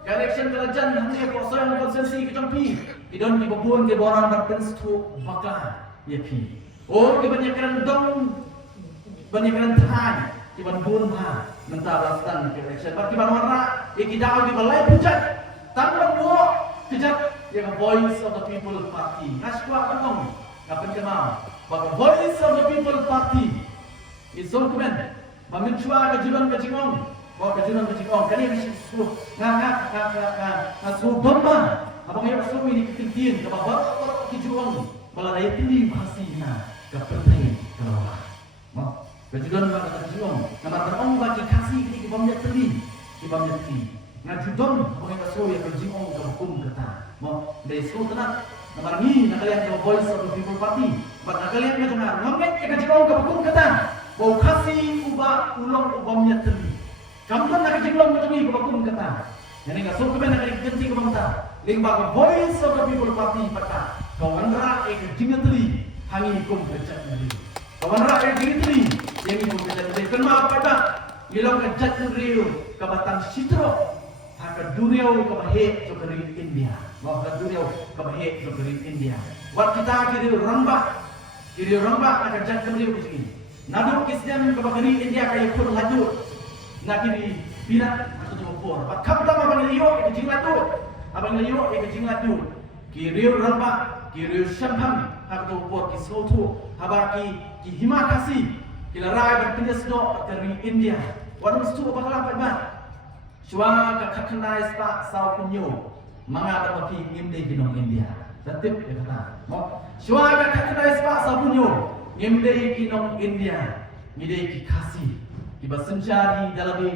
election kerajaan hanya kosong konsensi kecampi idon di babun ke borang berpenstu bakal ya pi oh kebanyakan dong kebanyakan tan di babun ha mentah rastan ke election bagi warna yang kita di balai pucat tanpa buat kejap yang voice of the people party naskwa penong kapan kenal bagi voice of the people party Isol kemen, memencua kejuran kecingong, bawa kejuran kecingong. Kali ini suruh suruh domba. Abang yang suruh ini ketinggian, kebawa kejuran. Malah daya tinggi kasihna, kepertai keluar. Mak kejuran maka kecingong. Nama terong bagi kasih ini kebamnya teli, kebamnya teli. Ngajudon, abang yang suruh yang kecingong kehukum kata. Mak dari suruh tenang. Nama ini nak kalian ke voice of the people party. Nak kalian ke tengah, ngamet kecingong kehukum kata. Bau kasih ubah ulang ubahnya teri. Kamu nak kejenglang macam ni kebakum kata. Yang ni kasut kemen nak dikenci kebangta. Lingba voice of the people party pata. Kawan rak kejengnya teri. Hangi kum kejat teri. Kawan rak kejengnya teri. Yang kum kejat teri. Kenapa pada? Ilang kejat teri. Kabatang sitro. Haka duriau kabahe jokeri India. Maka duriau kabahe jokeri India. Wat kita kiri rambak. Kiri rambak nak kejat teri macam ni. Nadu kisahnya kebakari India kaya pun laju. Nak kiri bila atau tu por. Bakam tam abang liyo kecing laju. Abang liyo kecing laju. Kiri rambak, kiri syampam. Hak tu por kisau tu. Habaki ki hima kasih. Kila rai berpindah sedok dari India. Wadum setu bakal apa bah? Shua kakaknai spa sau punyo. Manga tapi ngimde ginong India. Tetap dia kata. Shua kakaknai spa sau punyo. Ngimdei kinong India, ngidei ki kasih, ki basencari dalami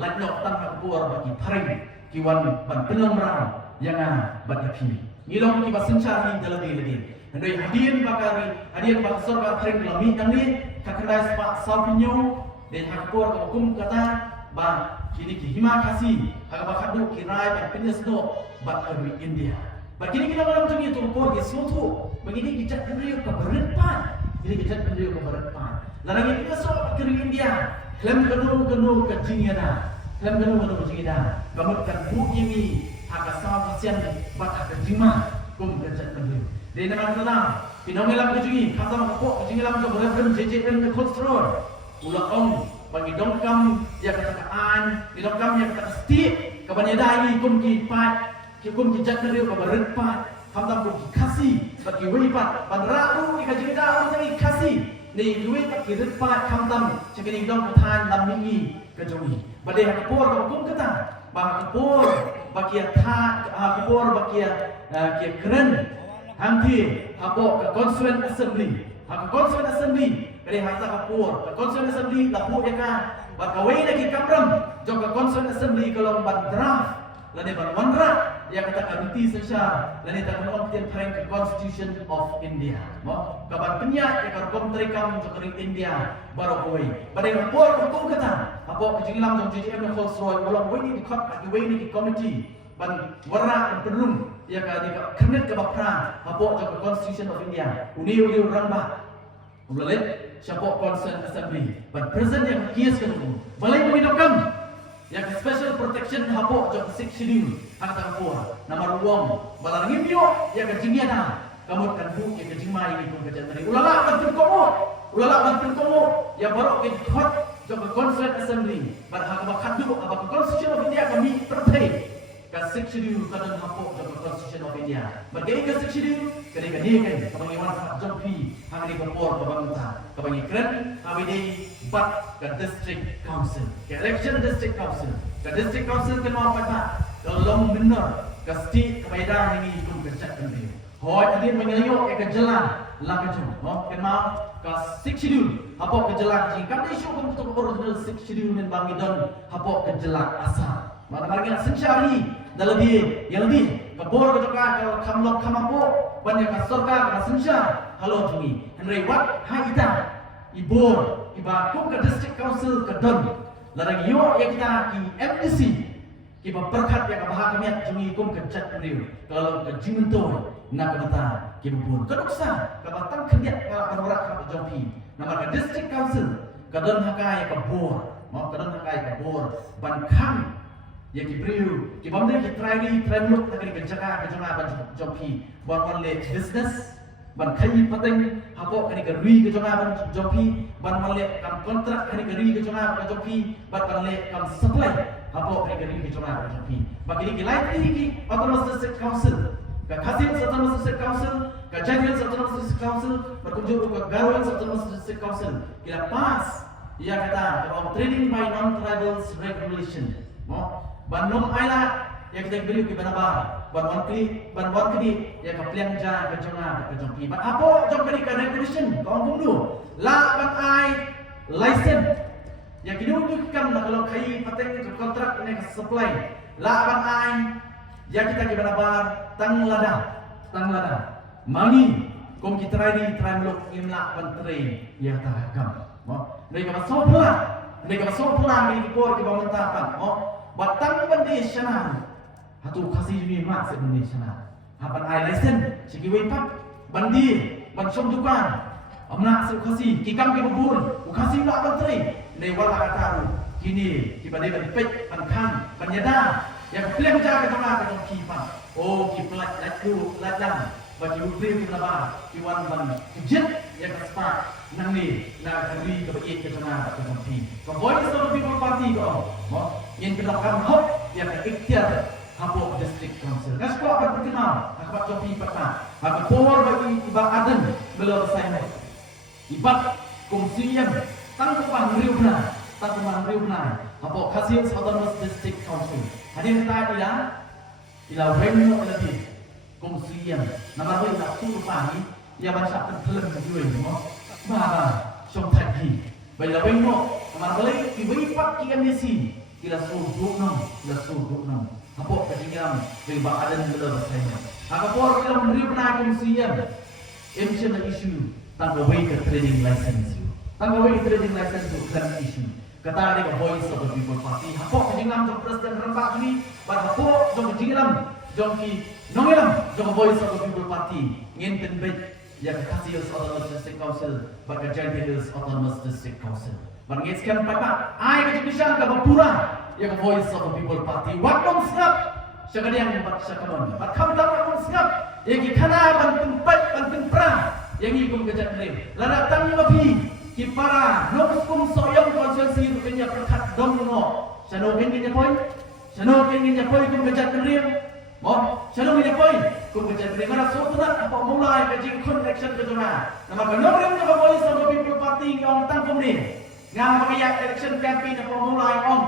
lajnok tanpa kuar bagi paring, ki wan ban penong merang, yang badapi. Ngilong ki basencari dalami. Hendai hadian bakal sorga paring dalami yang ni, kakandai sepak salpinyo, dan hakkuar hukum kata, ba kini ki hima kasih, hak bakadu ki rai ban penyesno, bakadu India. Begini kita dalam dunia tu por ki suatu, begini kita beriu keberdepan. Ini kita berdua keberdepan. Lalu kita soal kiri India, klaim kenu kecingnya dah, klaim kenu kecingnya dah. Kemudian bu ini hak asal pasien bat kecingma, kum kecak berdua. Di nama tenang, pinongelam kecingi, kata makok kecingelam keberdepan JJM ke kolesterol. Ulang bagi dongkam dia katakan, di dongkam dia katakan setiap kebanyakan kum kipat, kum kecak berdua keberdepan. Hamdam ku kasih bagi wipat panraru ikaji kita orang kasih ni wipat ki depan hamdam cakini dong katan dam ni kejowi badai hakpor hukum kata bah hakpor bagi tha hakpor bagi ki keren hamti hapo ke constituent assembly kali hata hakpor ke constituent assembly lapu eka bakawai lagi kamram jok ke constituent assembly kalau ban draft lani ban wanra yang kata committee sesar lani tak menonton prank Constitution of India mo kaban penyak yang kom terikam untuk India baru koi badai rapor hukum kata apa kejingilam jong JJM na Rolls-Royce walau wei di kot di wei di committee ban warna penung yang kata kernet ke bapra apa jong Constitution of India uni ramba ulet siapa concern assembly ban present yang kias kan balai memidokam yang special protection hapo jok 6 schedule hak puah nama ruang balang ngimyo yang kejingnya dah kamu kan bu yang kejingma ini pun kerja dari ulala bantu komo ya baru ke hot jok concert assembly bar hak bakadu apa constitution of India kami tertei ka 6 schedule kadang hapo jok constitution of India bagai ke 6 schedule kene kan kamu iwan hak jompi hang ni kompor babangta kamu keren kami dei bat ke district council ke election district council kan mau apa tolong benar ke state kemedan ini ikut kerja kan dia hoi adin mengayo ke jalan lah ke jom kan mau ka 6 schedule hapo kejelak ji kan isu untuk original 6 schedule men bangi don hapo kejelak asa maka lagi sencari daladi yang lebih kabor ke ka kamlok kamapo banyak ka sorka ka sencha halo jungi henry wat haita ibor iba kum ke district council ke don larang yo ya kita ki MDC ki berkat ya ka bahakamiat jungi kum ke chat riu kalau ke jimentor nak kata kibun keduksa kabatang kendiat kalau orang ka jompi nama ka district council kadon hakai ka bor mau kadon hakai ka bor ban kham ya ki priu ki bamde ki try look nak ke jaga ke jona ban jompi ban le business ban khai pateng hapo kani ka rui ke jona ban jompi ban le kam kontrak kani ka rui ke jona ban jompi ban le kam supply hapo kani ka rui ke jona ban jompi bagi ki lain ki autonomous district council ka Khasim Autonomous District Council, ka Jadian Autonomous District Council, berkunjung ke Garwan Autonomous District Council. Kira pas, ia kata about trading by non-tribals regulation. Bandung Aila, yang kita beli ke Banabar, ban wan kini, yang ke Pliang Ja, ke Jonga, ke Jompi. Ban apa jom kini ke regulation, kau dulu. La ban ai license. Yang kini untuk kam nak kalau kai paten ke kontrak ini ke supply. La ban ai ya kita ke Banabar tang lada mangi kom kita try meluk imla pentre ya ta kam mereka sopla ni por ke pementapan batang bandi sana hatu kasih ni mak sebenarnya sana hapan ai lesen sigi wepak bandi ban som dukan amna su kasih kikam ke bubur ku kasih la pentre ne wala kataru kini kibade ban pet ban kan penyada yang Pliang Ja ke Jonga ke Jompi pa ki pelat latu ladang bagi uprim ke Banabar ki wan ban jet yang ke spark nang ni na kari ke Beit ke Jonga ke Jompi ko Voice of the People Party ko yang kedapkan hop yang ke ikhtiar hapo district council kas ko akan terkenal akabat Jompi pa akan power bagi iba aden belum saya ibat kongsian tangkupan riubna hapo Khasim Autonomous District Council hadir tadi ila wenno lebih kongsian nama oi tak tu pagi ya bahasa tertelem jual mo baba som tadi ila wenno nama boleh ibu pak kian disi ila sudu nom hapo ketinggalan dari bakadan belum saya apa por ila memberi pernah kongsian emotional issue tangga way ke trading license kan issue kata ni Voice of the People Party hapo ketinggalan jom presiden rembak ni bar hapo jom ketinggalan jom ki nongelam jom Voice of the People Party ngenten bet ya Khasim Autonomous District Council bar Jadian Autonomous District Council bar ngeskan papa ai ke kisah ke Bapura ya Voice of the People Party waktu snap sekalian empat sakaman bar kam tak snap ya ki kana ban tempat ban tempra yang ikut kejat ni ladang lebih kipara nokum soyong konsensi rupanya perkat domno sanokin nya poi kum kejat riam sanokin nya poi kum kejat riam mana sotuna apa mulai kejing connection ke jona nama kanoriam nya Voice of the People Party ong tangkum ni ngam pakai election campaign apa mulai ong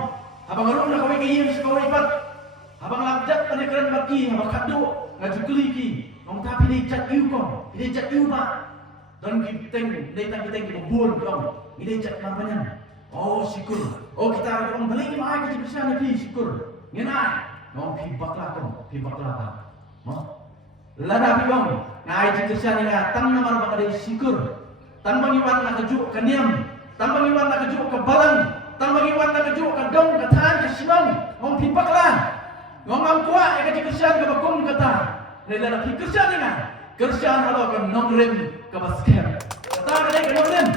abang ngalung nak kawai kiyim sekawai pat abang labjat penekaran baki abang kadu ngaju keliki ong tapi ni jat iu kong ini jat iu ba dan kita bubur dong ini cak namanya syukur kita orang beli mai ke besar nanti syukur ngena pi bakla pa lada pi bang ngai ke besar ni tang nama bang ada syukur tang bangiwan nak kejuk ke niam tang bangiwan nak kejuk ke balang tang bangiwan nak kejuk ke dong ke tan ke simang pi bakla ngam kuat ke besar ke bakung kata lada pi besar ni kerjaan halo ke nongrem ke baskem kata ke nongrem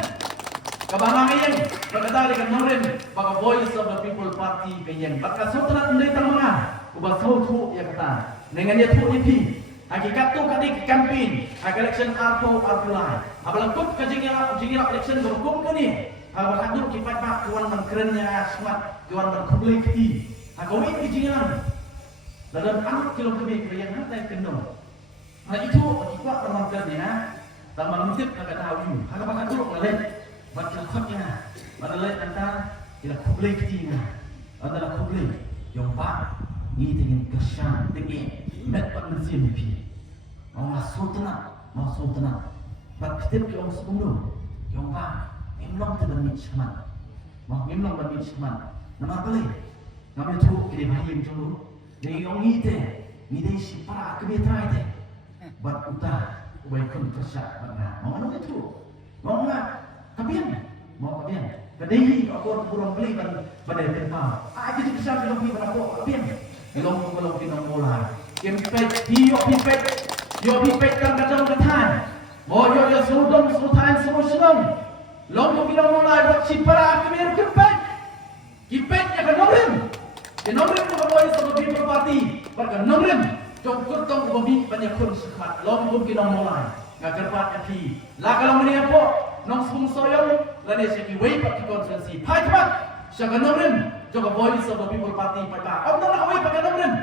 ke bangangen kata ke nongrem baka Voice of the People Party ke yang baka sotrat ndai tamanga uba sautu ya kata dengan dia tu ipi hakikat tu kadi campaign election arpo arpulai abalang kut ke jingira election berhukum ke ni abang kadu kipat pak tuan mengkerennya smart tuan berpublikti agawi ke jingira dalam anak kilo kebik yang hantai kenong itu kita permankannya tambah mungkin agak tahu agak bakal dulu ngeliat baca khotnya ngeliat antara kita publik tinggal antara publik yang pak ni dengan kesan tinggi met mesin pi mau masuk tenang pak kita ke orang sebelum Yang ba, imlong tu demi cuman, mau imlong demi cuman. Nama boleh, ngambil tu kita bahayam dulu. Dari yang ni deh si para kebetulan deh. Buat utah, buat kon tersak mana. Mau mana tu? Mau mana? Kapian, mau kapian. Kadai aku kurang beli pada tempat. Aja tu besar belum beli pada aku kapian. Belum kita mulai. Kempet, yo pipet kan kadang ketan. Mau yo sultan senang. Long kita mulai buat si para kebir kempet. Kempet ya kan nongrim. Nongrim tu boleh sebagai people party. Bahkan nongrim. Jongkut tong bobi banyak kon sekat. Long kita mulai. Ngajar pat api. Lah kalau meni apa? Nong sung soyong lane seki wei pak konsensi. Pai cepat. Siapa nongrim? Jongkut boleh sebagai people party pada. Om nak wei pakai nongrim.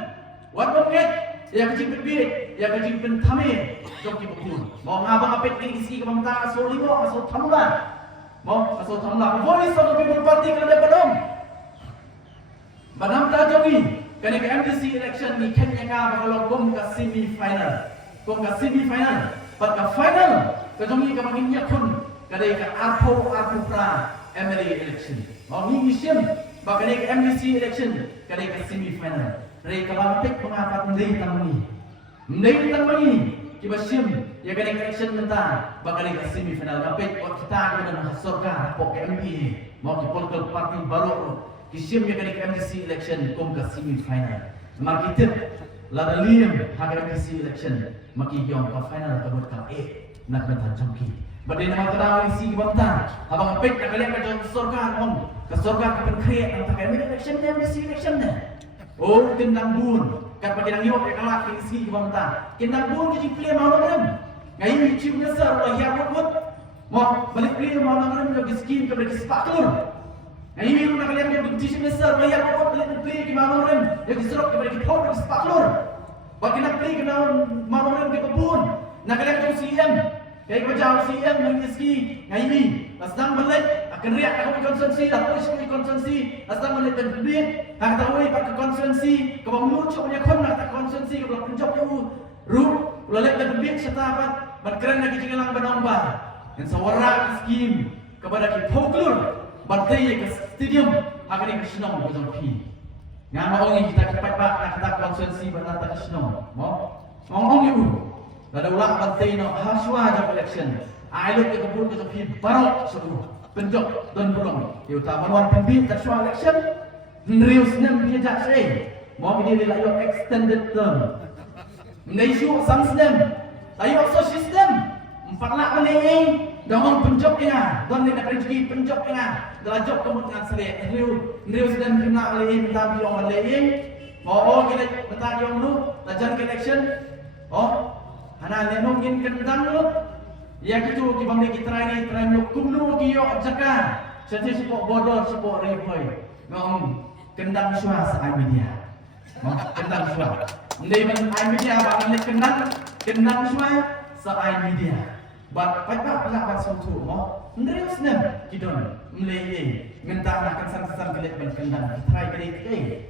Wan bonget. Ya kecil berbit, ya kecil pentame, jom kita pun. Mau ngabang apet ni isi kementar asal lima, asal tamla. Mau asal tamla. Voice of the people party kena dapat dong. Banam tak jogi. Kena ke MDC election ni Kenya ka kalau kom ke semi final. Pat ke final. Ke jogi ke makin yakun. Kena ke arpo pra MLA election. Mau ni mission. Kena ke MDC election. Kena ke semi final. Mereka bangkit mengapa mendai tangi kita sim ya kena election mentah bakal ke semifinal bangkit kita kemudian hasilkan pok MP mau ke political party baru kisim ya kena MDC election kom ke semifinal mari kita lada liam hak MDC election maki yong ke final ke ka nak mentah jangki badai nama tahu isi bantah abang apik nak kalian ke hasilkan ke surga ke penkreat antara election election Oh, kendang bun. Kat pagi nang yok kalak isi bangta. Kendang bun jadi play mau nang. Ngai cium besar lah ya buat. Mau balik play mau nang jadi skin ke balik spaklur. Ngai ni nak kalian jadi cium besar lah ya buat balik play ke mau nang jadi serok ke balik pot ke spaklur. Bagi nak play ke mau nang ke bun. Nak kalian jadi CM. Kayak macam CM nang ski. Ngai ni pasang balik akan riak aku konsensi lah, aku isi konsensi. Asal melihat duit, hang tahu pakai konsensi. Kau muncul punya kon nak tak konsensi, kau penjok you, ru, melihat duit setapat, berkeren lagi jengelang bernomba. Dan seorang skim kepada kita poklur, bantai ke stadium, akan ini kesenong betul pi. Yang orang kita cepat pak nak tak konsensi, benar tak kesenong. Mau ngomong you, ada ulang bantai no haswa jam election. Ayo kita pun kita pi barok semua. Penjok dan burung. Ia utama wan pembit tak soal election. Nrius nem dia jak sei. Mau dia layu extended term. Naisu sang sistem. Layu so sistem. 4 lak meneng. Dong penjok ina. Don ni nak rezeki penjok ina. Delajok kemudian selek. Nrius dan kena oleh minta biong oleh. Mau kita minta biong lu. Lajan election. Oh, hana mungkin kendang lu. Ya gitu kita bagi try lu kumlu kiyo jaka. Jadi sepok bodoh sepok repoi. Ngom kendang suas media. Ngom kendang suas. Ndai men media ba kendang suas sa media. Ba pada pelak suatu mo. Ndai usnem kidon mlei minta nak kesan-kesan kelet ben kendang try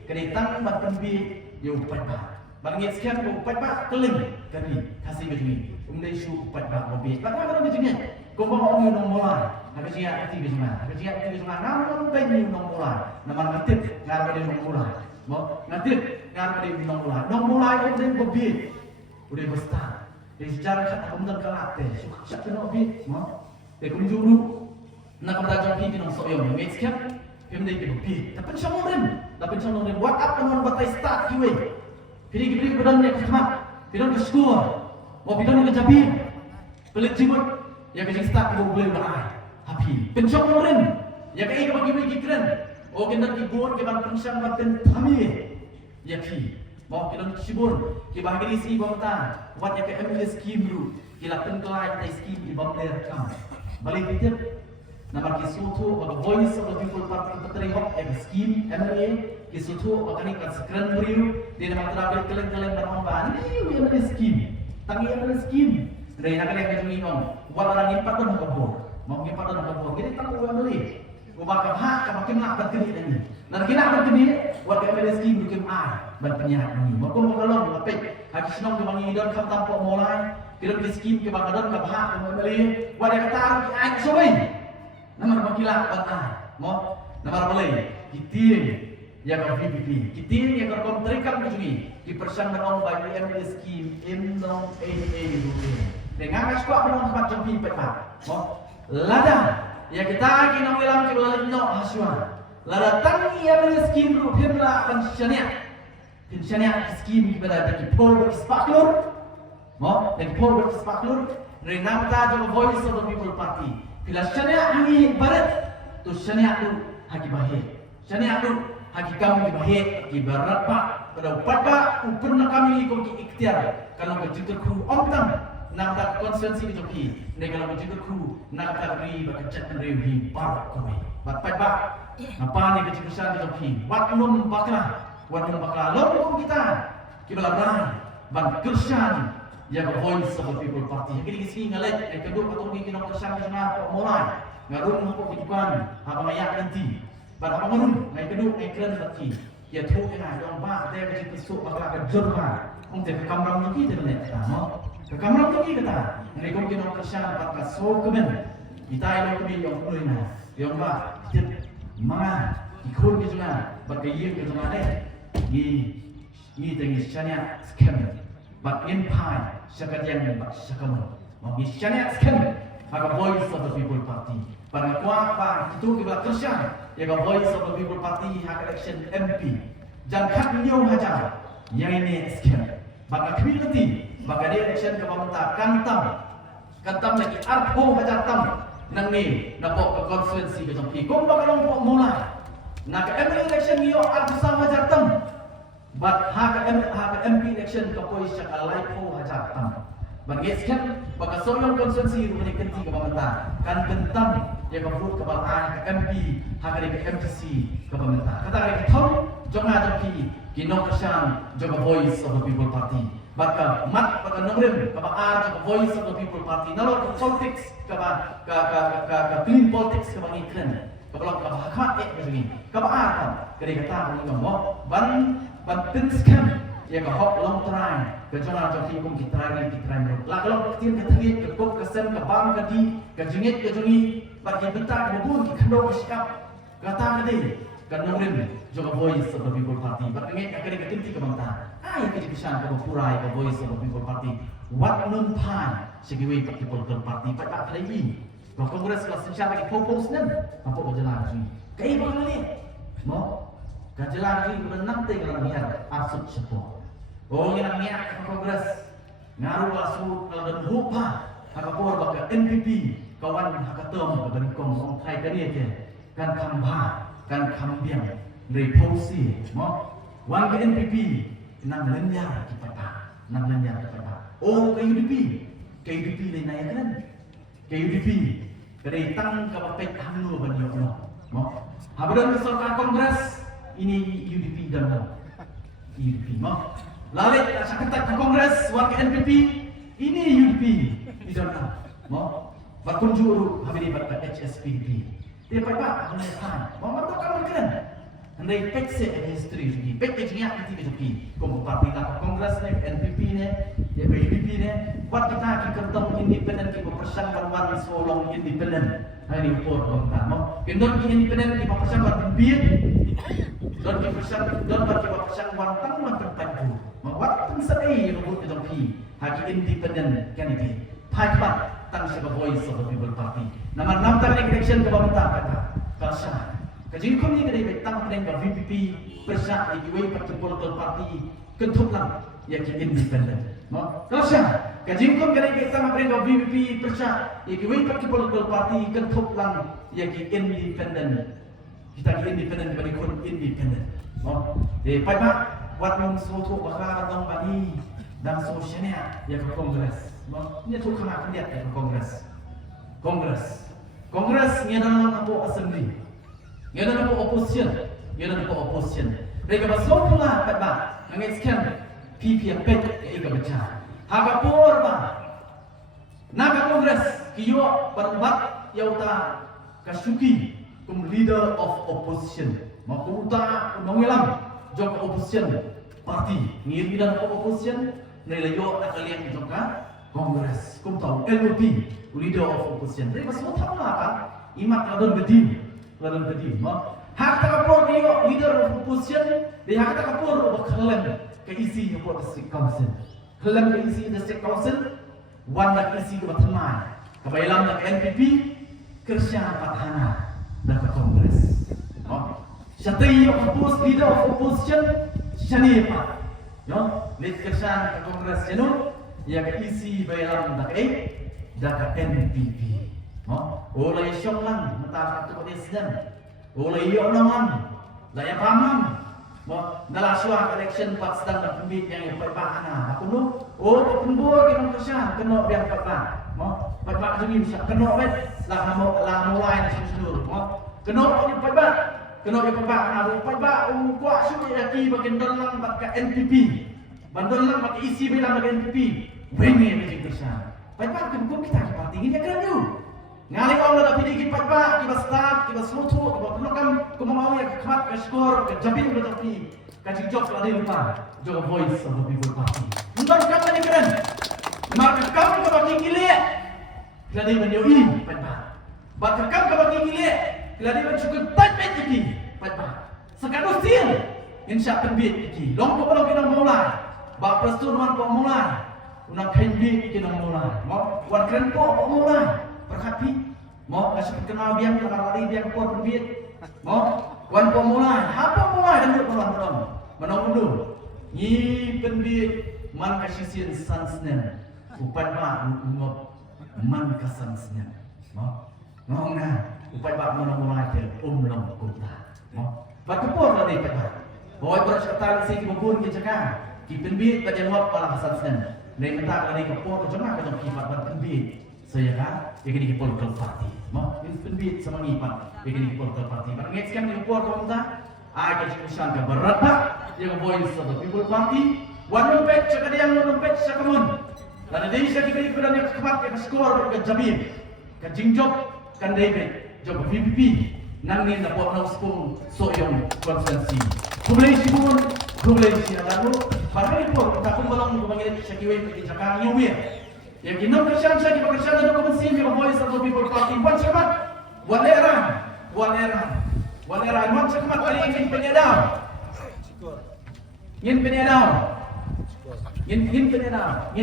kali tang bat penbi yo pada. Bangit sekian ko pada keling kali kasih begini. Umdai su pada mobil. Bagaimana kalau begini? Kau mau nong mulai. Habis dia aktif semua. Namun penyu nong mulai. Nama ngatip ngar pada nong mulai. Mau ngatip ngar pada nong mulai. Nong mulai umdai mobil. Udah besar. Dari sejarah kata umdai kelak teh. Siapa nak mobil? Mau? Kunjuru. Nak belajar pergi nong soyong. Mate sekian. Umdai ke mobil. Tapi semua orang buat apa nong batai start kiwe. Pilih badan dia kesemak. Pilih ke skor. Mau bidang ke Jabir, pelit cibut, ya ke start boleh berai, happy. Pencok orang, ya ke ikan bagi keren. Oh kita kibun, kita pensang baten kami, ya pi. Mau kita cibun, kita bagi isi bangtan, buat ya ke ML scheme dulu, kita tengkelai scheme di bangtan rekam. Balik kita, nama kisutu, atau voice of the people party terhok, scheme ML, kisutu, akan ikan sekeren beriu, di nama terakhir kalian bermampan, ini ML scheme. Tangi yang rezeki, dari nak kalian macam ini om, walau ngimpat dan kabur, mau ngimpat dan kabur, jadi tak boleh beli. Ubah hak, makin nak berkini ini. Nanti nak berkini, buat kami rezeki bikin berpenyak ini. Mau kau mengalami apa? Habis senang ke bangi dan kau tampak mulai, kita rezeki ke bangadan ke hak kau beli, buat yang kata, "Ang sobi." Namar bakila patah, mo namar balai kiting ya ka VPP kiting ya ka kontrikan kujui ki persan menong bagi MD scheme indong AA rutin dengan aswa menong tempat jampi patah, mo lada ya kita kinong ilam ki balai no haswa lada tangi ya MD scheme rutin la pensyania scheme ibarat ki por spaklur mo dan por spaklur renam ta jo voice of the people party bila syania hangi barat tu syania tu haki bahe syania tu haki kami bahe ki barat pak pada pada upurna kami ko ki ikhtiar kalau begitu ku omtam nak tak konsensi ki joki ne kalau begitu ku nak tak ri ba chat rewi par ko bat pada apa ni ke cipusan ki joki wat num bakla lom kita ki balabran ban kersan ya voice of the people party kini kisi ngalai kedua patong ni kinong kersan sana mulai ngarung ko kidukan apa mayak nanti pada apa ngarung ngai kedua ngai keren lagi ya thu kena dong ba te ke besok bakal ke jorba ong te kamram ni kita ne mo ke kamram ni kita ngai ko kinong kersan pat ka so kemen kita ilo kemi yong noi na yong ba kita mga ikon ki juna bagay ki juna ne ni tengi syania scam but empire sekalian bak sakamu magi syania scam aga voice of the people party pada kuat ba itu kita kerja ya ga voice of the people party hak election MP jangan kat nyo haja yang ini scam bak community bak ada election ke pemerintah kantam lagi arpo haja tam nang ni napok ke konstituensi ke jampi kom bak long mulai nak election nyo arpo sama haja tam but hak MP election kapoi syaka laipo haja tam bangeskan baka soyong konsensi rumani kenti ke pemerintah kan kentam ya ka fruit ke balai ke MP hak ke MTC ke pemerintah kata ke thom jonga jampi kinong kesan joka voice of the people party baka mat baka nongrim ke ba joka voice of the people party nalo ke politics ke clean politics ke bangikren ke belok ke hakat ke begini ke ba tam ke kata ni ngomong ban pinskan ya ka hok long try ke jona joki kum ki try la kalau tin ke tengit ke kop ke sen ke bam ke di ke jingit ke jungi bagi bentar ke bun ki kendo ke sikap kata ke di ke nongrim joka voice of the people party bat ngit ke ke tinti ke bangta ai ke dikisan ke purai ke voice of the people party wat nun pan segiwe ke people party pat tak lagi ko kongres kelas secara ke popong senen apa berjalan lagi kai bang ni mo kajelan lagi menang te kalau niat asut sepo oh yang niat ke kongres ngaru asu kalau dan lupa hakapor baka NPP kawan hakatom ke berikong song thai ke ni ke kan khamba kan khambiang reposi mo wan ke NPP nang lenya ki pata oh ke UDP ni naik kan ke UDP kedai tang ke pepek hanu banyo mo habadan kesorkan kongres ini UDP dan UDP mo lalit saketak ke kongres warga NPP ini UDP di sana mo berkunjung habis pada HSPP dia pak hanya kan mo matokan kan andai pekse history juga peknya nanti ke kom parti nak kongres ni NPP ni ya UDP ni buat kita ketemu independen kita persan barwan solong independen hari upor bangta mo kendon independen kita persan barwan biar don ki persan don bagi persan wantang menterpadu membuat pensadai rebut ke jampi haki independent candidate phaipat tang sebagai voice of the people party nama tak election ke pemerintah kata kalsa kajingkon ni kedai tang dengan ke VPP persan di way political party kentuplang yang independent mo kalsa kajingkon kedai tang dengan VPP persan di way political party kentuplang yang independent kita independen bagi kon independen mo de pada wat mong soto bakal dong bani dan sosialnya ya ke kongres mo ni tu kana kendiat ke kongres ni dalam apa assembly ni dalam apa opposition mereka basok pula pada mengeskan PP yang pet ke baca haga por ba naga kongres kiyo berbat yauta kasuki kum leader of opposition makuta nongilam jok opposition party ngiri dan opposition nelayo nakalian joka kongres kum tahu LOP leader of opposition mereka semua tahu lah kan imat kadon gedim mo hak ta kapur dia leader of opposition dia hak ta kapur bakhalan ke isi of district council khalan ke isi district council wan dak isi ke batman kabailam dak NPP kerja patahana dak kongres mo syati of leader of opposition syani pa yo lead kerja ke kongres jenu ya ke isi bailam dak NPP mo oleh syok lang mata tu presiden oleh yo naman daya pamam mo dalam suara election pas sedang berpemit yang perbahana aku nu pembur kita kerja kena biar perbah mo perbah jadi bisa kena bet lah mulai nasi seluruh mo kena ni perbah kena dia perbah kuat sudah lagi bagian dalam bak NPP bandalang bak isi bilang bak NPP wengi ni kerja perbah kita parti ini keren tu ngali Allah dah pilih kita kita start, kita seluruh, kita penuhkan kemauan yang kemat, ke skor, ke jabin bertepi, ke jijok ada lupa, juga voice of the people party. Menurut kamu ni keren, maka kamu kebaki gilik, keladi menyoi, petah. Maka kamu kebaki gilik, keladi mencukup tajbet iki, petah. Sekarang siang, insya penbit iki, longkok kalau kita mulai, bak persetujuan kau mulai, unang penbit kita mulai, mau wan keren kau mulai. Perhati, mau kasih kenal biang lari biang kuat berbit, mau wan pemulai, apa mulai dan menong dulu, ni penbit man kasih sian sansnen, upan mak ngop man kasansnen, mau ngong na upan mak menong mulai ter long kota, mau berkepor lagi petah, boy bersekatan si kebun kecakang, ki penbit baca ngop malah kasansnen, dari mentah lagi kepor kecakang kecakang kipat berpenbit. Saya kan, dia kini political party. Mau penbit sama ngipat, dia kini political party. Pada ngeckan di upor kau minta, ada kesan keberat tak? Yang voice of the people party, one numpet cakap dia yang numpet cakap mun. Dan ada isu diberi kepada yang kemat ke skor ke jabir, ke jingjok, kan David, jok VPP, nang ni dapat nang sepung soyong konsensi. Kumulai sibun, kumulai siapa dulu. Pada upor kita pun belum mengenai syakiwe cakap nyuwir. Yang kita kerjaan saya kita kerjaan dan dokumentasi yang voice of the people party buat cepat, waleran, buat cepat kali ingin penyedam, ingin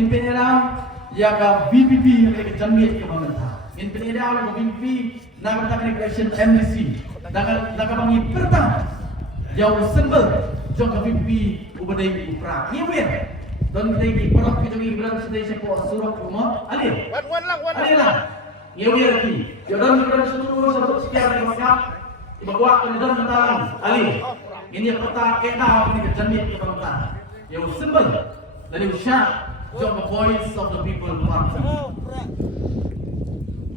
penyedam, ya ke VPP yang kita jamit ke pemerintah, ingin penyedam ke VPP, nak bertanya election MDC, nak bangi pertama, jauh sembel, jauh ke VPP ubadai upra, nyiwir. Dan kita perlu kita berani sedih sebuah surat rumah, alih lah, nyewi lagi. Jangan berani satu sekian dari masyarakat, dibawa ke dalam tentang alih. Ini peta kena ini kejamit kita tentang. Yang simple dari usia, jom voice of the people party.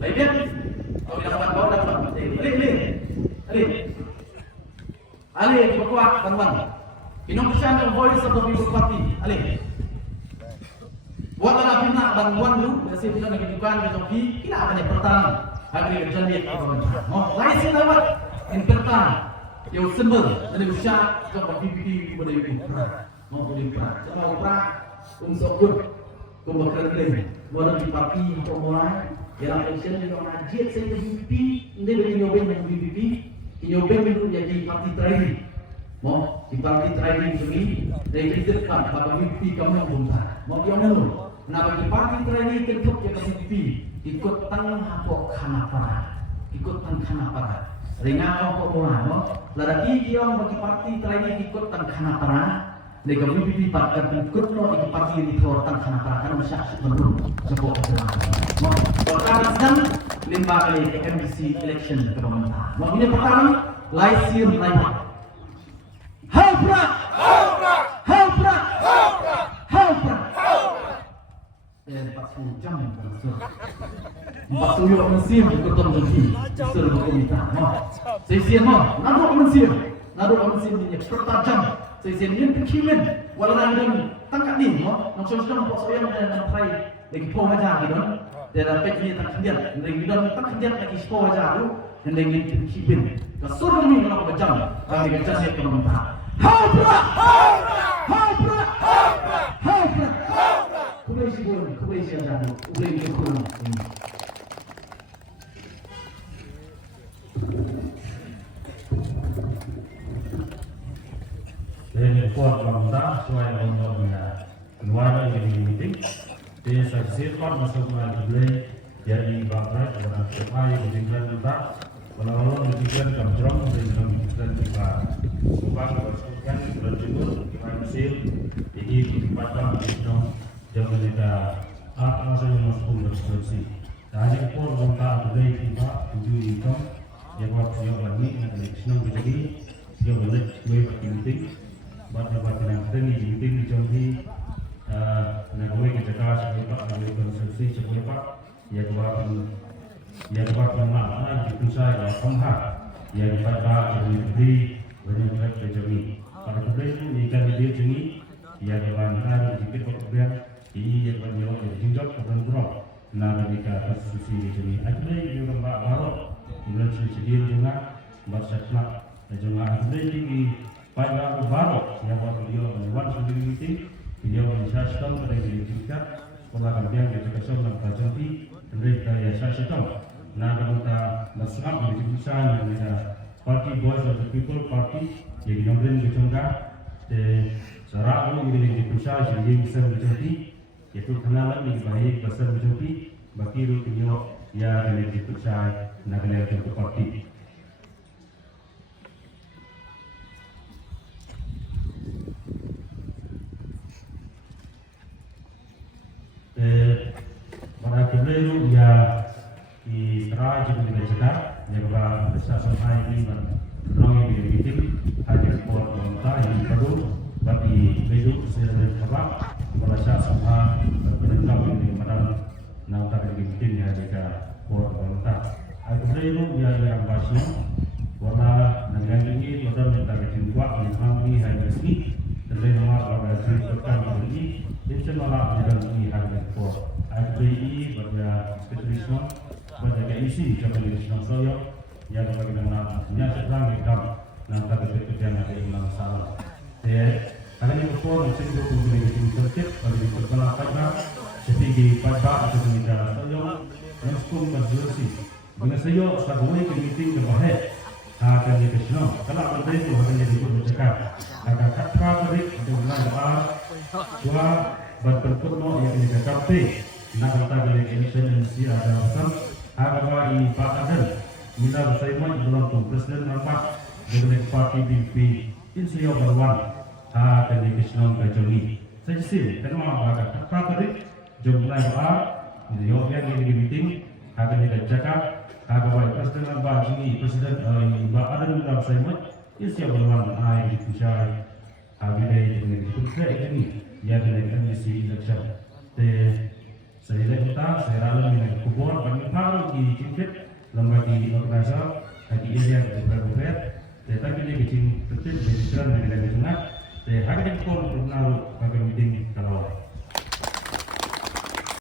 Baiknya, kalau dapat alih dibawa teman. Inong usia voice of the people party, alih. Buat anak bina bantuan dulu, biasa kita nak kejukan kejoki, kita akan yang pertama hari kerjaan mau lain sih lewat yang pertama, yang sembel dari usia ke PPP kepada ibu, mau beli prak, jangan prak, sokut, kembali buat di parti mulai, dalam election juga najis saya ke PPP, ini dari nyobeng dengan PPP, nyobeng itu jadi parti terakhir, mau di parti terakhir ini dari dekat pada PPP kamu yang bongkar, mau yang mana? Nah bagi parti terakhir tentu yang PPP ikut tang hapok kanapara, ringan hapok mulai, ladaki yang bagi parti terakhir ikut tang kanapara, dengan PPP parti ikut no ikut parti ini thor tang kanapara kan bisa sebelum sebuah keselamatan. Pertama sedang lima kali MDC election ke pemerintah. Ini pertama laisir lain. Halpra. Dan 40 jam yang berlangsung 40 mesin berkotong lagi seluruh komita sesian naduk mesin ini pertajam sesian ini kekimen walau dengan tangkap ni nak sosial nampak saya nak try lagi poh aja gitu dan dapat ni tak kendian lagi bidon tak kendian lagi poh aja tu dan lagi kekimen kesuruh ni nak berjam kami kerja saya komita Habra Kepolisian dan ulang kurang ini. Dengan kuat bangsa sesuai undang-undang keluar dari meeting. Desa sirkon masuk beli jadi bakal orang supaya ketinggalan kita menolong ketinggalan kamjong dan ketinggalan kita. Bukan bersihkan berjemur hasil ini tempatnya itu jangan kita apa masalah masuk bersih. Tadi pun kita beli kita tujuh itu yang waktu yang lagi ada senang jadi dia boleh gue penting. Buat yang tinggi di jombi, negara kita kasih kita ada konsumsi seberapa, ya kebakan mana di pusat dan pemhak, ya pada negeri banyak terjadi. Pada negeri itu ikan dia jeni, ya kebanyakan sedikit pekerjaan, ini yang banyak dijinjak dan kurang. Nah mereka konsumsi jeni. Akhirnya ini orang baru, bulan sedih juga, bahasa kelak, juga akhirnya ini pada baru yang waktu dia melawan sendiri meeting, dia menjelaskan pada diri kita, pola kerja yang kita sedang pelajari, mereka ya saya tahu. Nah kita bersemangat menjadi besar yang kita parti Voice of the People Party yang nombor bercontoh, serak ini menjadi besar yang bisa menjadi, yaitu kenalan lebih baik besar menjadi, bagi rupiah yang menjadi besar negara itu parti. Pada kebelu ya di serai juga tidak sedar, yang besar sampai ini menolak di meeting hadir kuat wanita yang perlu bagi belu selain apa merasa sama penentang yang dimana nampak di meeting ya jika kuat wanita. Kebelu ya yang pasnya warna dengan ini modal minta kecintuan yang kami hadir ini terlebih nama pada ceritakan ini. Itu malah dengan ini harga kuat. IPI pada spesialisme pada isi kepolisian saya yang bagaimana sedang hitam nanti kemudian ada ulang salah. Kali ini pun mesin itu kemudian tertib bagi perkelapan seperti pada atau negara saya langsung berjualan. Dengan saya sebagai meeting berbahaya akan dikesno. Kalau menteri itu akan jadi bercakap. Akan kata beri untuk menambah dua berperforma yang dikatakan nak kata dari insensi ada pesan agama ini pakadal minat saya mau belum presiden nampak dengan parti BP insya berwan akan dikesno kejoli saya sih kenapa agak kata beri jumlah dia yang di meeting akan dikatakan agama presiden nampak ini presiden ada minat saya mau insya berwan air bisa habis dengan itu ini ya dengan misi election. Saya lihat saya lalu dengan kubur bagi para di cincin lembaga di organisasi di India di beberapa. Tetapi dia bikin betul betul dengan tengah. Hari ini pun menaruh bagi